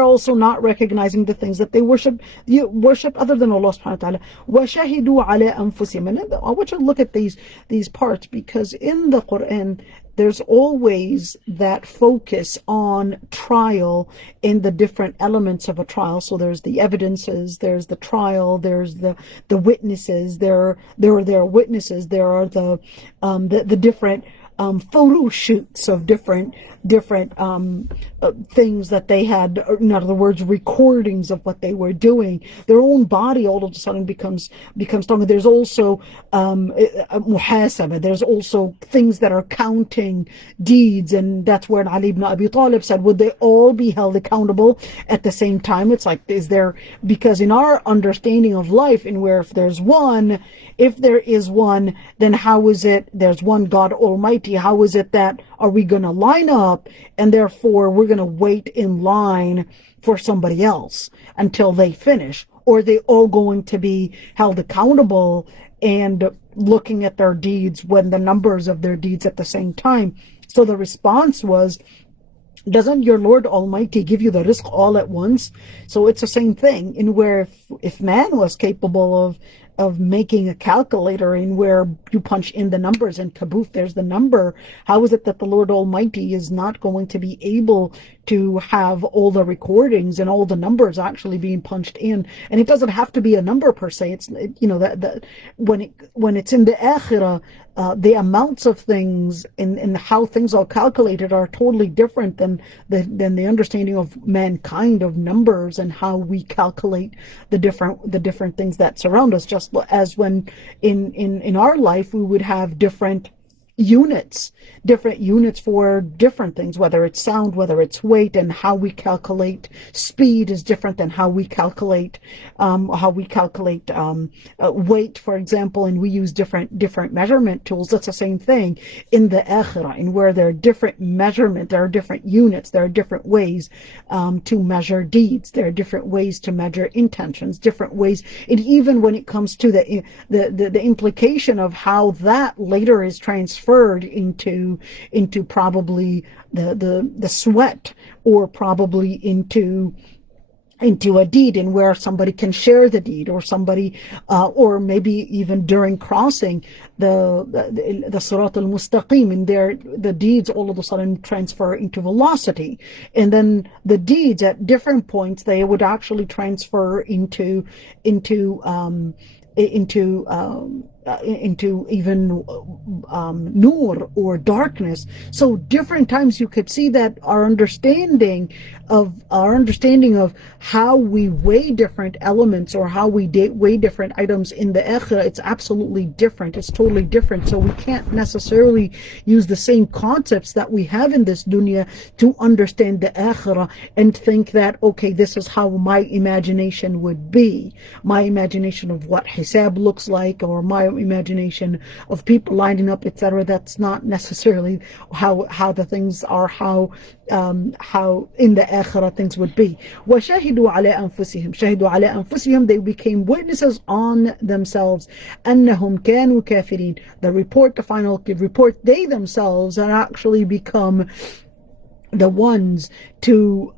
also not recognizing the things that they worship other than Allah subhanahu wa ta'ala. وَشَهِدُوا عَلَىٰ أَنفُسِهِمْ. And I want you to look at these parts, because in the Quran there's always that focus on trial in the different elements of a trial. So there's the evidences, there's the trial, there's the witnesses, there are witnesses, there are the different photo shoots of different things that they had, in other words, recordings of what they were doing. Their own body all of a sudden becomes stronger. There's also muhasaba. There's also things that are counting deeds, and that's where Ali ibn Abi Talib said, would they all be held accountable at the same time? It's like, because in our understanding of life, in where if there is one, then how is it there's one God Almighty? How is it that are we going to line up, and therefore we're going to wait in line for somebody else until they finish? Or are they all going to be held accountable and looking at their deeds, when the numbers of their deeds at the same time? So the response was, doesn't your Lord Almighty give you the rizq all at once? So it's the same thing, in where if man was capable of making a calculator in where you punch in the numbers and kaboof, there's the number, how is it that the Lord Almighty is not going to be able to have all the recordings and all the numbers actually being punched in? And it doesn't have to be a number per se. It's that when it's in the akhirah, the amounts of things and how things are calculated are totally different than the understanding of mankind of numbers and how we calculate the different things that surround us. Just as when in our life we would have different units, for different things, whether it's sound, whether it's weight, and how we calculate speed is different than how we calculate weight, for example, and we use different measurement tools. That's the same thing in the akhirah, in where there are different measurement, there are different units, there are different ways to measure deeds, there are different ways to measure intentions, different ways, and even when it comes to the implication of how that later is transferred into probably the sweat, or probably into a deed, in where somebody can share the deed, or somebody or maybe even during crossing the Surat al-Mustaqim, and the deeds all of a sudden transfer into velocity, and then the deeds at different points, they would actually transfer into even nur, or darkness. So different times you could see that our understanding of how we weigh different elements, or how we weigh different items in the akhirah, it's absolutely different. It's totally different. So we can't necessarily use the same concepts that we have in this dunya to understand the akhirah and think that, okay, this is how my imagination would be, my imagination of what hisab looks like, or my imagination of people lining up, etc. That's not necessarily how the things are, how in the akhirah things would be. وَشَهِدُوا عَلَىٰ أَنفُسِهِمْ شَهِدُوا عَلَىٰ أَنفُسِهِمْ, they became witnesses on themselves. أَنَّهُمْ كَانُوا كَافِرِينَ, the final report, they themselves had actually become the ones to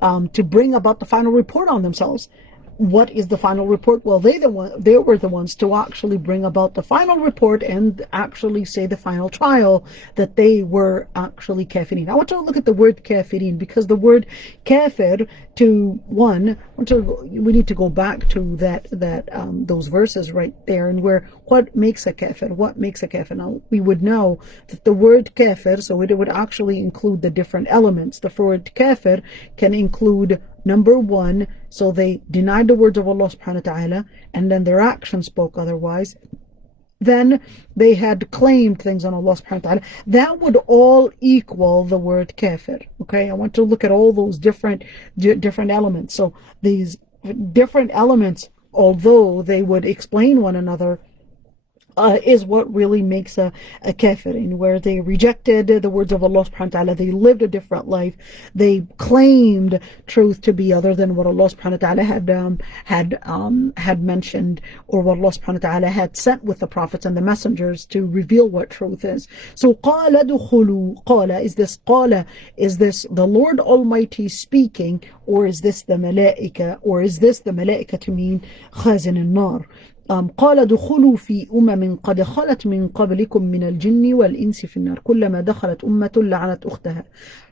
bring about the final report on themselves. What is the final report? Well, they were the ones to actually bring about the final report and actually say the final trial that they were actually kafirin. I want to look at the word kafirin, because the word kafir, we need to go back to those verses right there, and where what makes a kafir? Now we would know that the word kafir, so it would actually include the different elements. The word kafir can include, number one, so they denied the words of Allah subhanahu wa ta'ala, and then their actions spoke otherwise. Then they had claimed things on Allah subhanahu wa ta'ala. That would all equal the word kafir. Okay, I want to look at all those different elements. So these different elements, although they would explain one another, is what really makes a kafir, where they rejected the words of Allah subhanahu wa ta'ala, they lived a different life, they claimed truth to be other than what Allah subhanahu wa ta'ala had mentioned, or what Allah subhanahu wa ta'ala had sent with the prophets and the messengers to reveal what truth is. So qala dukhulu, qala, is this the Lord Almighty speaking, or is this the malaika, to mean khazin an-nar? قال دخلوا في قد خلت من قبلكم من الجن والإنس في النار كلما دخلت أمة لعنت أختها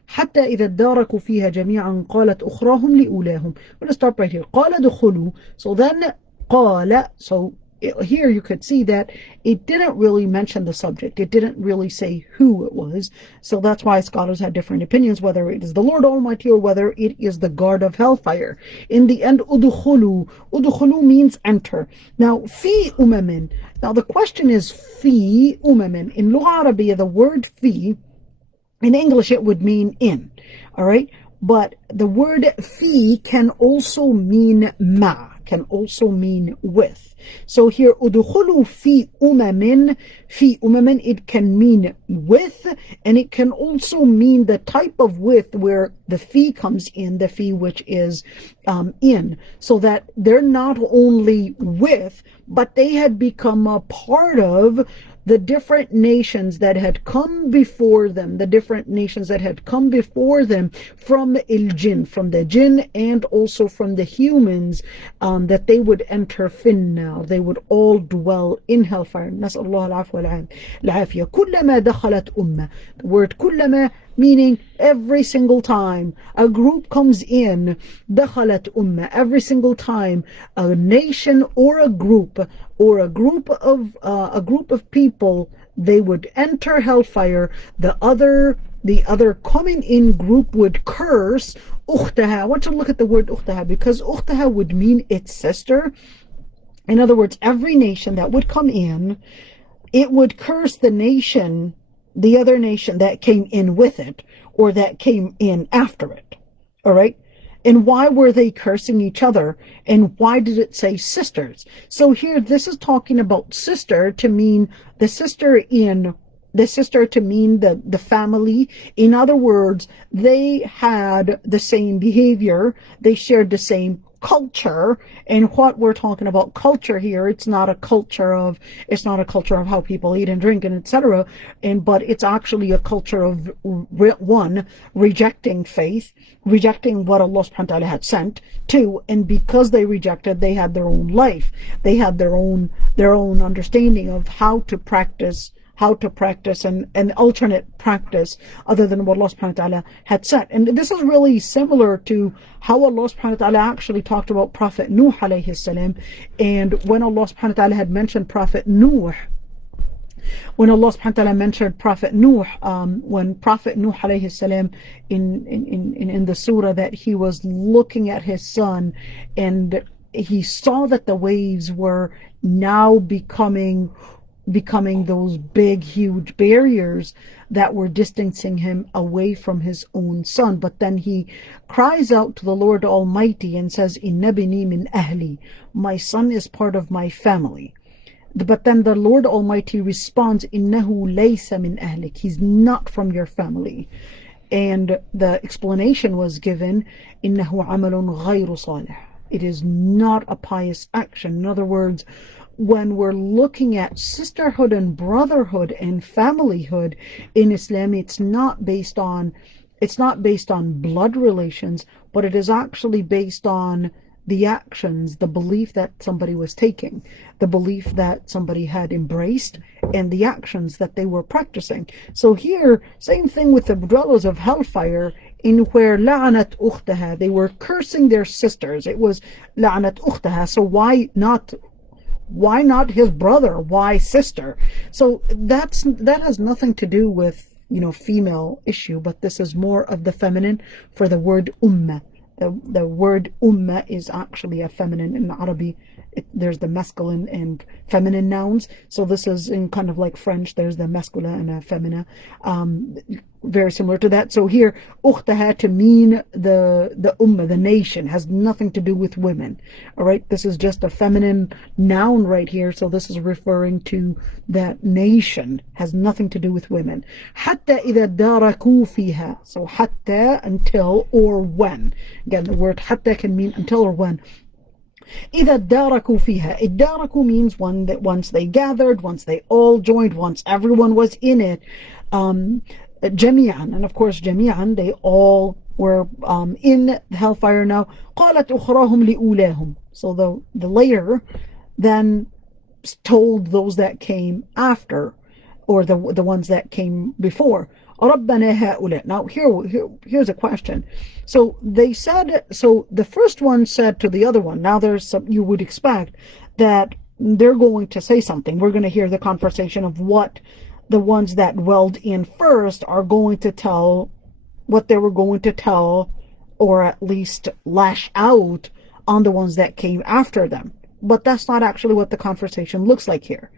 حتى إذا اداركوا فيها جميعا قالت أخراهم لأولاهم. I'm going to stop right here. قال دخلوا. So then قال, so here you could see that it didn't really mention the subject. It didn't really say who it was. So that's why scholars had different opinions, whether it is the Lord Almighty or whether it is the guard of hellfire. In the end, udkhulu. Udkhulu means enter. Now, fi umamin. Now the question is fi umamin. In Lugha Arabiya, the word fi, in English it would mean in. All right? But the word fi can also mean ma, can also mean with. So here, udkhulu fi umamin, it can mean with, and it can also mean the type of with where the fi comes in, the fi which is in, so that they're not only with, but they had become a part of the different nations that had come before them, from il-jinn, from the jinn, and also from the humans, that they would enter finnar, they would all dwell in hellfire. نسأل الله العفو والعافية. كلما دخلت أمة, the word كلما meaning every single time a group comes in, دخلت أمة, every single time a nation or a group of people, they would enter hellfire, the other coming in group would curse أختها. I want you to look at the word أختها, because أختها would mean its sister. In other words, every nation that would come in, it would curse the nation the other nation that came in with it or that came in after it. All right. And why were they cursing each other? And why did it say sisters? So here, this is talking about sister to mean the sister in the sister to mean the family. In other words, they had the same behavior. They shared the same culture. And what we're talking about culture here, it's not a culture of how people eat and drink and etc. But it's actually a culture of one, rejecting faith, rejecting what Allah subhanahu wa ta'ala had sent. Two, and because they rejected, they had their own life. They had their own understanding of how to practice an alternate practice other than what Allah subhanahu wa ta'ala had set. And this is really similar to how Allah subhanahu wa ta'ala actually talked about Prophet Nuh alayhi salam. And when Allah subhanahu wa ta'ala had mentioned Prophet Nuh, when Allah subhanahu wa ta'ala mentioned Prophet Nuh, when Prophet Nuh alayhi salam in the surah, that he was looking at his son and he saw that the waves were now becoming those big, huge barriers that were distancing him away from his own son. But then he cries out to the Lord Almighty and says, Inna bini min ahli, my son is part of my family. But then the Lord Almighty responds, Innahu laysa min ahlik, he's not from your family. And the explanation was given, Innahu amalun ghayru salih, it is not a pious action. In other words, when we're looking at sisterhood and brotherhood and familyhood in Islam, it's not based on blood relations, but it is actually based on the actions, the belief that somebody was taking, the belief that somebody had embraced, and the actions that they were practicing. So here, same thing with the dwellers of hellfire, in where la'anat ukhtaha, they were cursing their sisters. It was la'anat ukhtaha. So why not his brother? Why sister? So that has nothing to do with female issue, but this is more of the feminine for the word ummah. The word ummah is actually a feminine in Arabic. There's the masculine and feminine nouns. So this is in kind of like French. There's the masculine and a femina. Very similar to that. So here, ukhtaha to mean the ummah, the nation, has nothing to do with women. All right, this is just a feminine noun right here. So this is referring to that nation, has nothing to do with women. Hatta idha daraku fiha. So hatta, until, or when. Again, the word hatta can mean until or when. إذا اداركوا فيها. Idaraku means once they gathered, once they all joined, once everyone was in it. جميعا, and of course جميعا, they all were in the hellfire now. قالت أخراهم لأولاهم. So the later then told those that came after, or the ones that came before, ربنا هؤلاء. Now here's a question. So they said, so the first one said to the other one, now there's some, you would expect that they're going to say something. We're going to hear the conversation of what the ones that dwelled in first are going to tell, what they were going to tell, or at least lash out on the ones that came after them. But that's not actually what the conversation looks like here.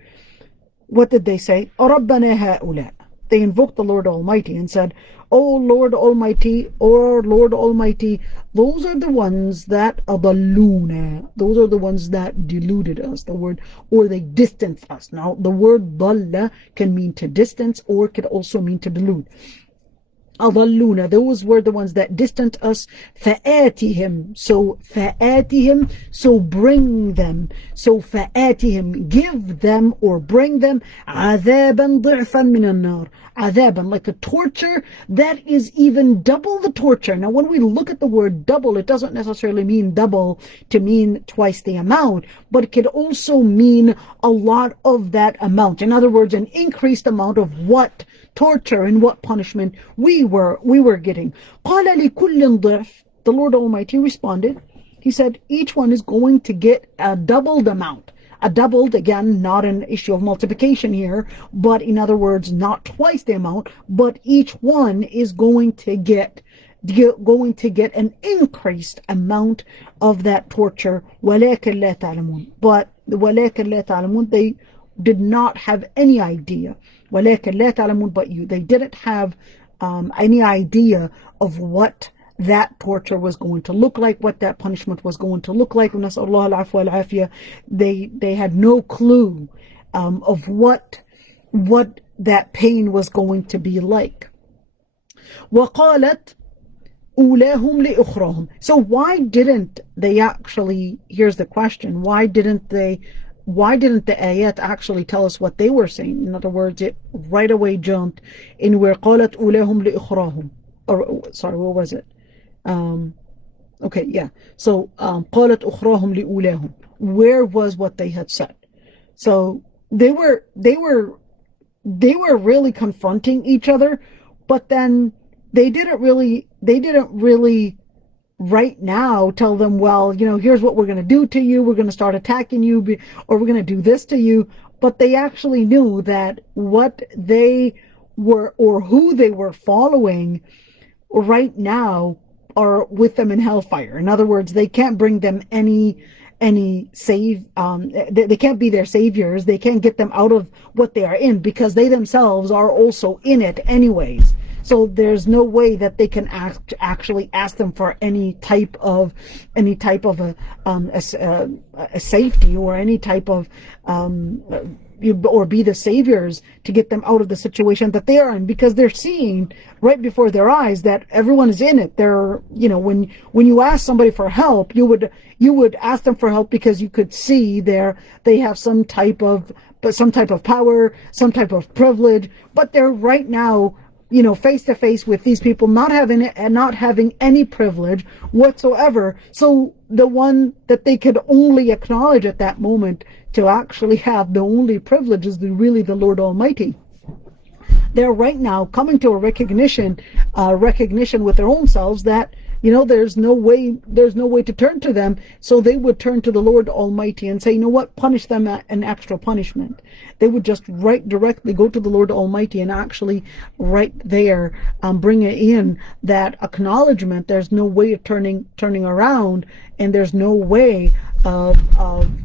What did they say? ربنا هؤلاء. They invoked the Lord Almighty and said, Oh Lord Almighty, or Lord Almighty, those are the ones that adalluna, those are the ones that deluded us, the word, or they distanced us. Now the word dalla can mean to distance, or it could also mean to delude. Adalluna, those were the ones that distanced us. Fa'atihim, so fa'atihim, so bring them. So fa'atihim, give them or bring them. Adhaban ضعفا من النار. Adhaban, like a torture that is even double the torture. Now when we look at the word double, it doesn't necessarily mean double to mean twice the amount, but it could also mean a lot of that amount. In other words, an increased amount of what torture and what punishment we were getting. قال لكل ضعف. The Lord Almighty responded. He said each one is going to get a doubled amount. A doubled, again, not an issue of multiplication here, but in other words, not twice the amount, but each one is going to get an increased amount of that torture. ولكن لا تعلمون. But ولكن لا تعلمون, they did not have any idea. وَلَكِنْ لَا تَعْلَمُونَ, but they didn't have any idea of what that torture was going to look like, what that punishment was going to look like. وَنَسْأَلُ اللَّهَ الْعَفْوَ وَالْعَافِيَةَ. They had no clue of what that pain was going to be like. وَقَالَتْ أُولَاهُمْ لِأُخْرَاهُمْ. So why didn't they actually, here's the question, why didn't the ayat actually tell us what they were saying? In other words, it right away jumped in where قَالَتْ أُولَاهُمْ لِأُخْرَاهُم. Or, sorry, what was it? Okay, yeah. So, قَالَتْ أُخْرَاهُمْ لِأُولَاهُم. Where was what they had said? So, they were really confronting each other, but then they didn't really right now tell them, well, here's what we're going to do to you. We're going to start attacking you, or we're going to do this to you. But they actually knew that what they were, or who they were following right now, are with them in hellfire. In other words, they can't bring them any save. They can't be their saviors. They can't get them out of what they are in, because they themselves are also in it anyways. So there's no way that they can actually ask them for any type of a safety, or any type of or be the saviors to get them out of the situation that they are in, because they're seeing right before their eyes that everyone is in it. They're, when you ask somebody for help, you would ask them for help because you could see they have some type of power, some type of privilege, but they're right now, face to face with these people not having any privilege whatsoever. So the one that they could only acknowledge at that moment to actually have the only privilege is really the Lord Almighty. They're right now coming to a recognition with their own selves that there's no way to turn to them. So they would turn to the Lord Almighty and say, what, punish them an extra punishment. They would just directly go to the Lord Almighty and actually right there bring in that acknowledgement. There's no way of turning around, and there's no way of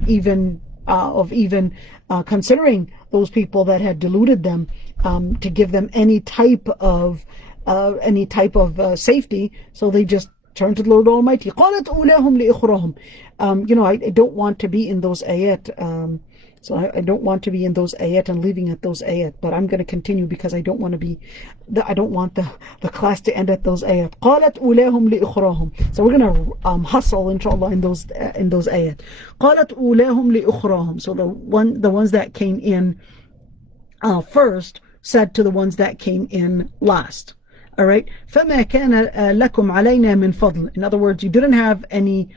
even considering those people that had deluded them to give them any type of safety. So they just turn to the Lord Almighty. قَالَتْ أُولَاهُمْ لِإُخْرَاهُمْ. I don't want to be in those ayat. So I don't want to be in those ayat and leaving at those ayat. But I'm going to continue because I don't want the class to end at those ayat. قَالَتْ أُولَاهُمْ لِإُخْرَاهُمْ. So we're going to hustle, inshallah, in those ayat. قَالَتْ أُولَاهُمْ لِإُخْرَاهُم. So the ones that came in first said to the ones that came in last. All right. فَمَا كَانَ لَكُمْ عَلَيْنَا مِنْ فَضْلٍ. In other words, you didn't have any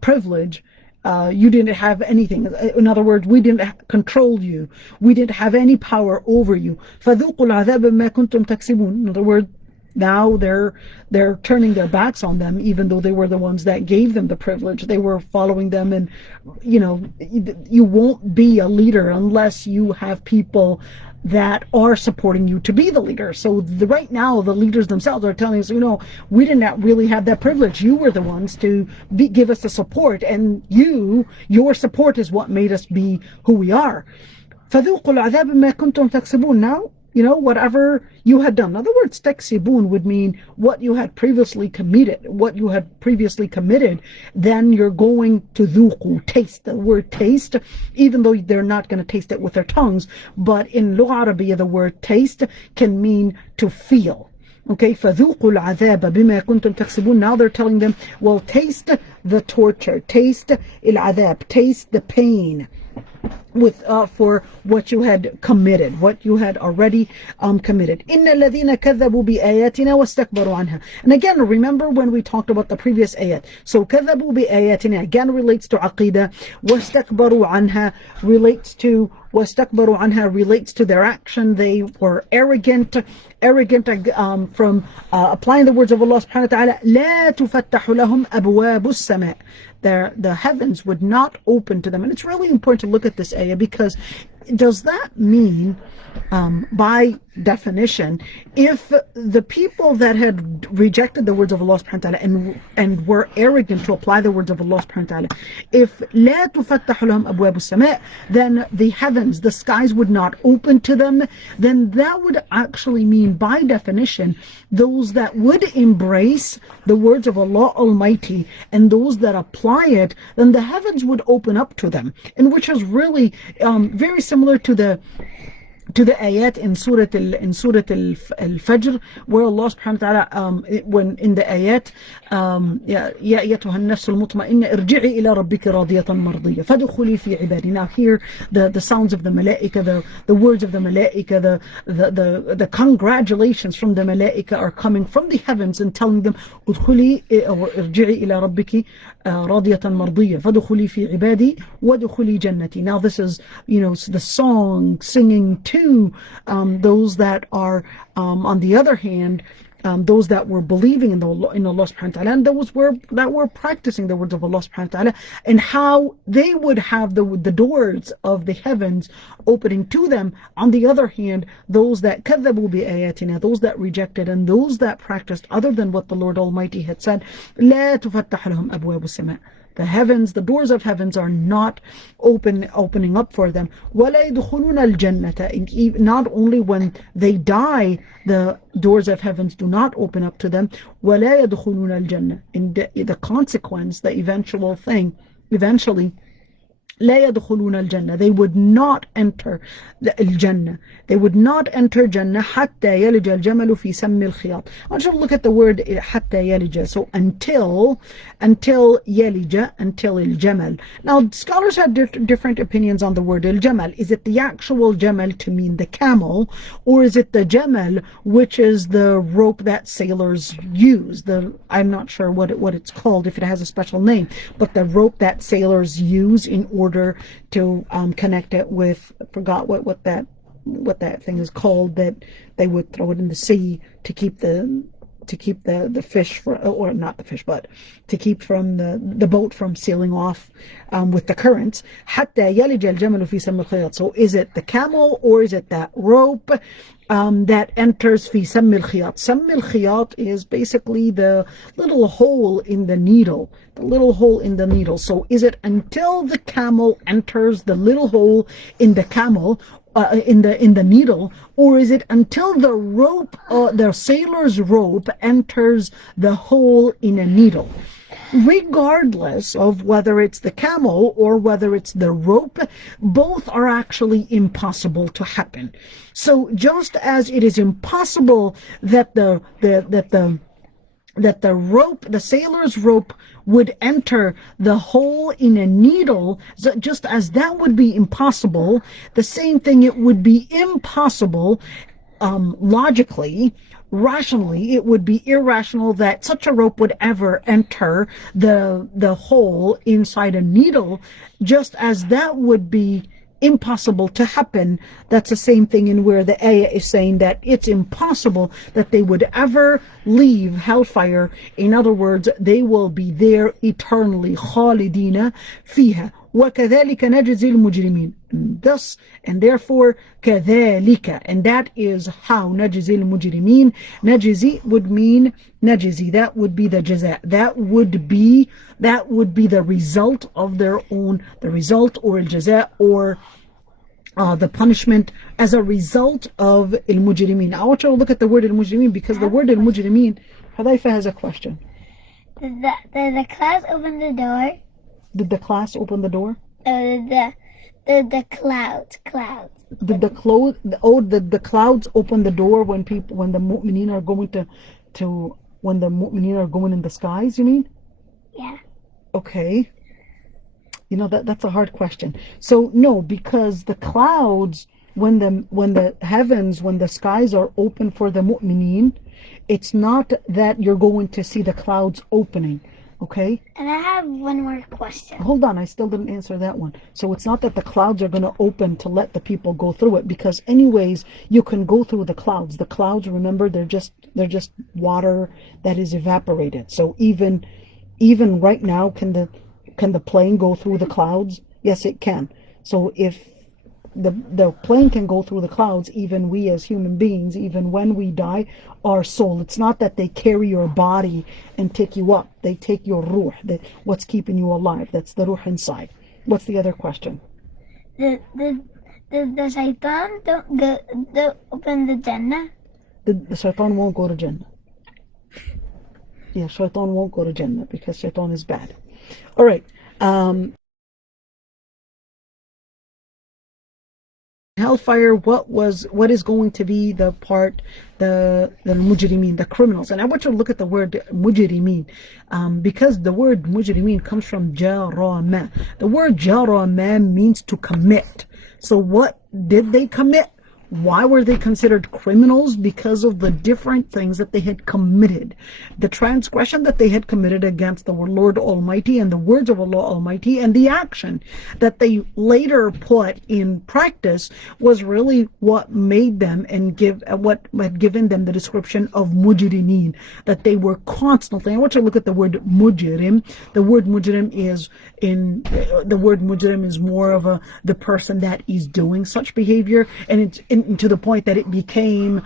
privilege. You didn't have anything. In other words, we didn't control you. We didn't have any power over you. فَذُوقُوا الْعَذَابَ بِمَا كُنْتُمْ تَكْسِبُونَ. In other words, now they're turning their backs on them, even though they were the ones that gave them the privilege. They were following them, and you won't be a leader unless you have people that are supporting you to be the leader. So right now the leaders themselves are telling us, we didn't really have that privilege. You were the ones to give us the support, and your support is what made us be who we are. فَذُوقُوا الْعَذَابَ مَا كُنْتُمْ تَكْسِبُونَ. Now, whatever you had done. In other words, taksibun would mean what you had previously committed, then you're going to dhuqu, taste. The word taste, even though they're not going to taste it with their tongues, but in Lugha Arabiya, the word taste can mean to feel. Okay, فَذُوقُوا الْعَذَابَ بِمَا كُنْتُمْ تَكْسِبُونَ. Now they're telling them, well, taste the torture, taste العذاب, taste the pain for what you had committed, what you had already committed. إِنَّ الَّذِينَ كَذَّبُوا بِآيَاتِنَا وَاسْتَكْبَرُوا عَنْهَا. And again, remember when we talked about the previous ayat. So كَذَّبُوا بِآيَاتِنَا again relates to aqidah. وَاسْتَكْبَرُوا عَنْهَا relates to their action. They were arrogant from applying the words of Allah subhanahu wa ta'ala. لَا تُفَتَّحُ لَهُمْ أَبْوَابُ السَّمَاءِ. The heavens would not open to them. And it's really important to look at this ayah, because does that mean, by definition, if the people that had rejected the words of Allah subhanahu wa ta'ala and were arrogant to apply the words of Allah subhanahu wa ta'ala, if لا تفتح لهم أبواب السماء, then the heavens, the skies would not open to them, then that would actually mean, by definition, those that would embrace the words of Allah Almighty and those that apply it, then the heavens would open up to them, and which is really very similar to the ayat in Surah Al-Fajr, where Allah subhanahu wa ta'ala, when in the ayat, يا أيتها النفس المطمئنة ارجعي إلى ربك راضية مرضية فادخلي في عبادي. Now here the sounds of the malaika, the words of the malaika, the congratulations from the malaika are coming from the heavens and telling them ادخلي ارجعي إلى ربك راضية مرضية فادخلي في عبادي وادخلي جنتي. Now this is, the song singing to those that are, on the other hand, those that were believing in Allah subhanahu wa ta'ala, and those that were practicing the words of Allah subhanahu wa ta'ala, and how they would have the doors of the heavens opening to them. On the other hand, those that كذبوا بآياتنا, those that rejected and those that practiced other than what the Lord Almighty had said, لا تفتح لهم أبواب السماء. The heavens, the doors of heavens are not opening up for them. وَلَا يَدْخُلُونَ الْجَنَّةَ. Not only when they die, the doors of heavens do not open up to them. وَلَا يَدْخُلُونَ الْجَنَّةَ. In the consequence, the eventually, لا يدخلون الجنة. They would not enter الجنة. They would not enter Jannah حتى يلج الجمل في سم الخياط. I want you to look at the word حتى يلج. So until يلج, until الجمل. Now scholars have different opinions on the word الجمل. Is it the actual jamal to mean the camel, or is it the jamal, which is the rope that sailors use? I'm not sure what it's called, if it has a special name, but the rope that sailors use in order to connect it with, I forgot what that thing is called, that they would throw it in the sea to keep the fish, or not the fish, but to keep from the boat from sailing off with the currents. حتى يلج الجمل في سم الخياط. So is it the camel, or is it that rope that enters في سم الخياط? سم الخياط is basically the little hole in the needle. So is it until the camel enters the little hole in the camel, in the needle, or is it until the rope, the sailor's rope, enters the hole in a needle? Regardless of whether it's the camel or whether it's the rope, both are actually impossible to happen. So just as it is impossible that the rope, the sailor's rope, would enter the hole in a needle, just as that would be impossible, the same thing, it would be impossible, logically, rationally, it would be irrational that such a rope would ever enter the hole inside a needle, just as that would be impossible to happen. That's the same thing in where the ayah is saying that it's impossible that they would ever leave hellfire. In other words, they will be there eternally. خالدين فيها وكذلك نجزي المجرمين. Thus and therefore كذلك, and that is how نجزي المجرمين. نجزي would mean نجزي, that would be the jaza, that would be the result of their own, the result, or al-jaza, or the punishment as a result of al-mujrimin. I want you to look at the word al-mujrimin, because the word al-mujrimin, Hadaifa has a question. Did the class open the door? Did the class open the door? The clouds. Did the clouds open the door when the mu'mineen are going to when the mu'mineen are going in the skies, you mean? Yeah. Okay. That's a hard question. So no, because the clouds, when the heavens, when the skies are open for the mu'mineen, it's not that you're going to see the clouds opening. Okay? And I have one more question. Hold on, I still didn't answer that one. So it's not that the clouds are going to open to let the people go through it, because anyways, you can go through the clouds. The clouds, remember, they're just water that is evaporated. So even right now, can the plane go through the clouds? Yes, it can. So if the plane can go through the clouds. Even we as human beings, even when we die, our soul. It's not that they carry your body and take you up. They take your ruh, what's keeping you alive. That's the ruh inside. What's the other question? The shaitan don't open the Jannah? The shaitan won't go to Jannah. Yeah, shaitan won't go to Jannah because shaitan is bad. All right. Hellfire, what is going to be the mujrimeen, the criminals. And I want you to look at the word mujrimeen, because the word mujrimeen comes from jarama. The word jarama means to commit. So what did they commit? Why were they considered criminals? Because of the different things that they had committed. The transgression that they had committed against the Lord Almighty and the words of Allah Almighty, and the action that they later put in practice was really what made them and what had given them the description of mujrimeen, that they were constantly. I want you to look at the word mujrim. The word mujrim is more of the person that is doing such behavior, and it's to the point that it became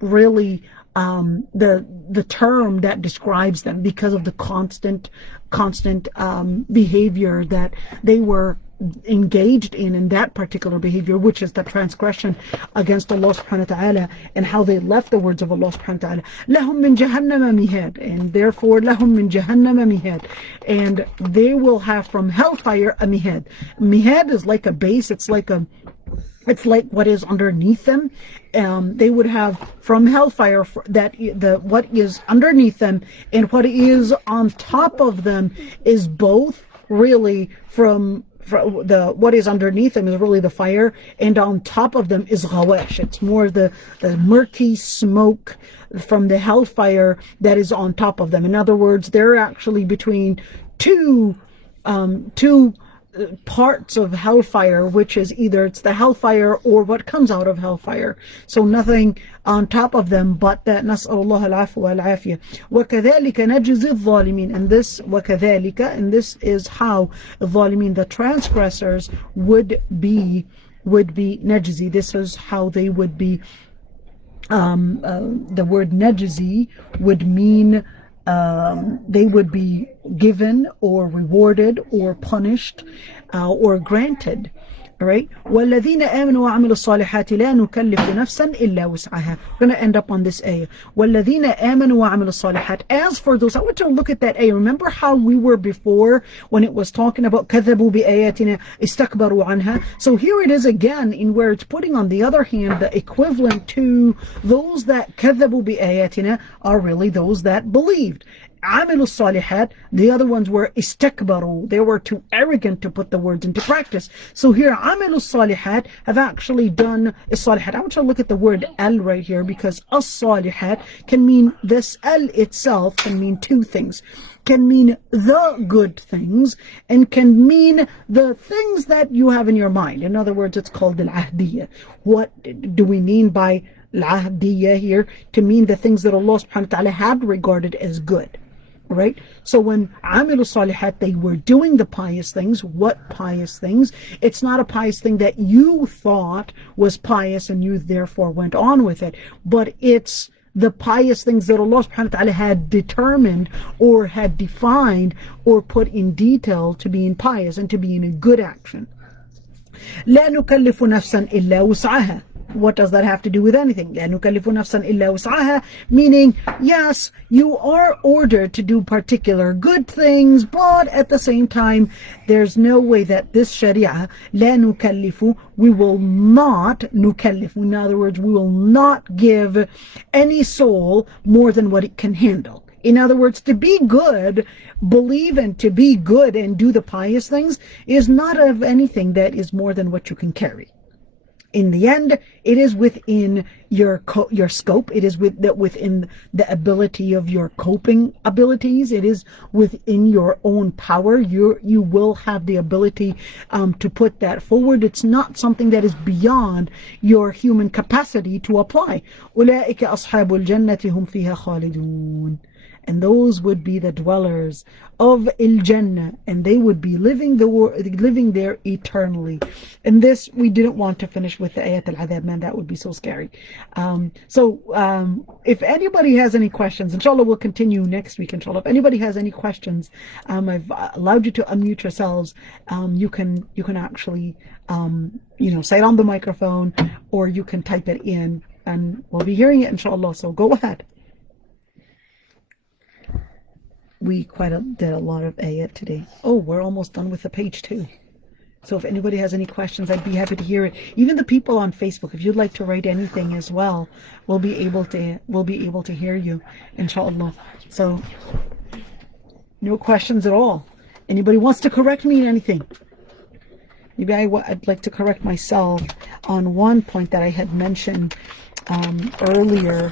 really the term that describes them, because of the constant behavior that they were engaged in that particular behavior, which is the transgression against Allah subhanahu wa ta'ala, and how they left the words of Allah subhanahu wa ta'ala. Lahum min jahannama mihad, and therefore lahum min jahannama mihad, and they will have from hellfire a mihad. Mihad is like a base. It's like what is underneath them. They would have from hellfire what is underneath them and what is on top of them is both really from what is underneath them is really the fire, and on top of them is ghawash. It's more the murky smoke from the hellfire that is on top of them. In other words, they're actually between two parts of hellfire, which is either it's the hellfire or what comes out of hellfire. So nothing on top of them but that. Nas'alullah al-afwa wal-afiyah. وَكَذَلِكَ نَجْزِي الظَّالِمِينَ, and this وَكَذَلِكَ, and this is how الظَّالِمِينَ, the transgressors, would be najzi. This is how they would be. The word najzi would mean they would be given or rewarded or punished or granted. All right. وَالَّذِينَ آمَنُوا وَعَمِلُوا الصَّالِحَاتِ لَا نُكَلِّفُ نَفْسًا إِلَّا وُسْعَهَا. We're going to end up on this ayah. وَالَّذِينَ آمَنُوا وَعَمِلُوا الصَّالِحَاتِ. As for those, I want you to look at that ayah. Remember how we were before when it was talking about كَذَّبُوا بِآيَاتِنَا اسْتَكْبَرُوا عَنْهَا. So here it is again, in where it's putting on the other hand the equivalent to those that كَذَّبُوا بِآيَاتِنَا are really those that believed. Amilu salihat, the other ones were istakbaru. They were too arrogant to put the words into practice. So here, Amilu salihat have actually done salihat. I want you to look at the word al right here, because as-salihat can mean, this al itself can mean two things. Can mean the good things and can mean the things that you have in your mind. In other words, it's called al-ahdiyya. What do we mean by al-ahdiyya here? To mean the things that Allah subhanahu wa ta'ala had regarded as good. Right? So when Amilu Salihat, they were doing the pious things. What pious things? It's not a pious thing that you thought was pious and you therefore went on with it, but it's the pious things that Allah subhanahu wa ta'ala had determined or had defined or put in detail to being pious and to being a good action. لا نكلف نفسا إلا وسعها. What does that have to do with anything? لا نكلف نفسا إلا وسعها, meaning, yes, you are ordered to do particular good things, but at the same time, there's no way that this sharia, لا نكلف, we will not نكلف. In other words, we will not give any soul more than what it can handle. In other words, to be good, believe and to be good and do the pious things is not of anything that is more than what you can carry. In the end, it is within your scope. It is within the ability of your coping abilities. It is within your own power. You will have the ability to put that forward. It's not something that is beyond your human capacity to apply. أولئك أصحاب الجنة هم فيها خالدون. and those would be the dwellers of Jannah, and they would be living there eternally. And this, we didn't want to finish with the ayat al-adab, man, that would be so scary. If anybody has any questions, inshallah we'll continue next week, inshallah. If anybody has any questions, I've allowed you to unmute yourselves. You can actually say it on the microphone, or you can type it in, and we'll be hearing it, inshallah. So go ahead. We did a lot of ayat today. Oh, we're almost done with the page 2. So if anybody has any questions, I'd be happy to hear it. Even the people on Facebook, if you'd like to write anything as well, we'll be able to hear you, inshallah. So no questions at all. Anybody wants to correct me in anything? Maybe I'd like to correct myself on one point that I had mentioned earlier.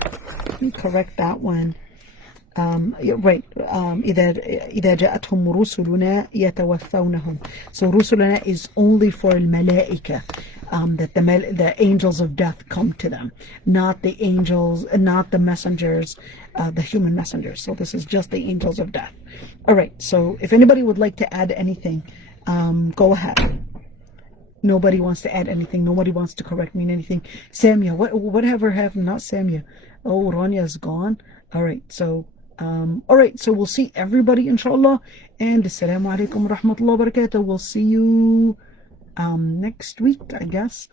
Let me correct that one. Right. إذا جاءتهم رسلنا يتوفونهم. So رسلنا is only for الملائكة, that the angels of death come to them, not the angels, not the messengers, the human messengers. So this is just the angels of death. All right. So if anybody would like to add anything, go ahead. Nobody wants to add anything. Nobody wants to correct me in anything. Samia, whatever happened? Not Samia. Oh, Ranya's gone. All right. So we'll see everybody, inshallah. And assalamu alaikum wa rahmatullahi wa barakatuh. We'll see you next week, I guess,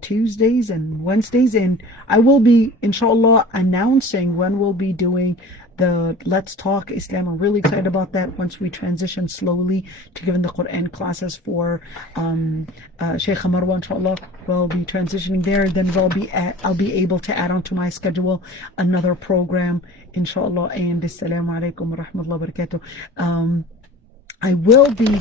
Tuesdays and Wednesdays. And I will be, inshallah, announcing when we'll be doing the Let's Talk Islam. I'm really excited about that once we transition slowly to giving the Quran classes for Sheikh Marwa, inshallah. We'll be transitioning there. Then I'll be able to add onto my schedule another program, inshallah. And assalamu alaikum wa rahmatullahi wa barakatuh. I will be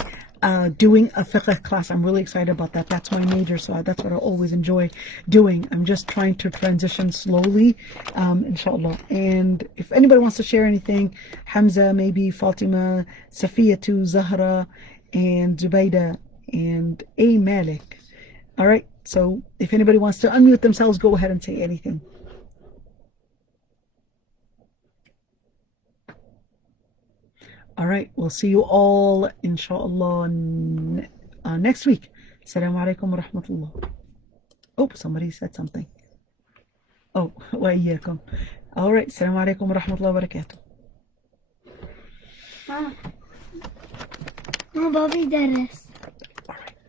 doing a fiqh class. I'm really excited about that. That's my major, so that's what I always enjoy doing. I'm just trying to transition slowly, inshallah. And if anybody wants to share anything, Hamza, maybe Fatima, Safiya too, Zahra, and Zubayda, and A. Malik. All right, so if anybody wants to unmute themselves, go ahead and say anything. All right, we'll see you all, inshallah, next week. Assalamu alaikum wa rahmatullah. Oh, somebody said something. Oh, wa iyyakum. All right, assalamu alaikum wa rahmatullahi wa barakatuh. بابي درس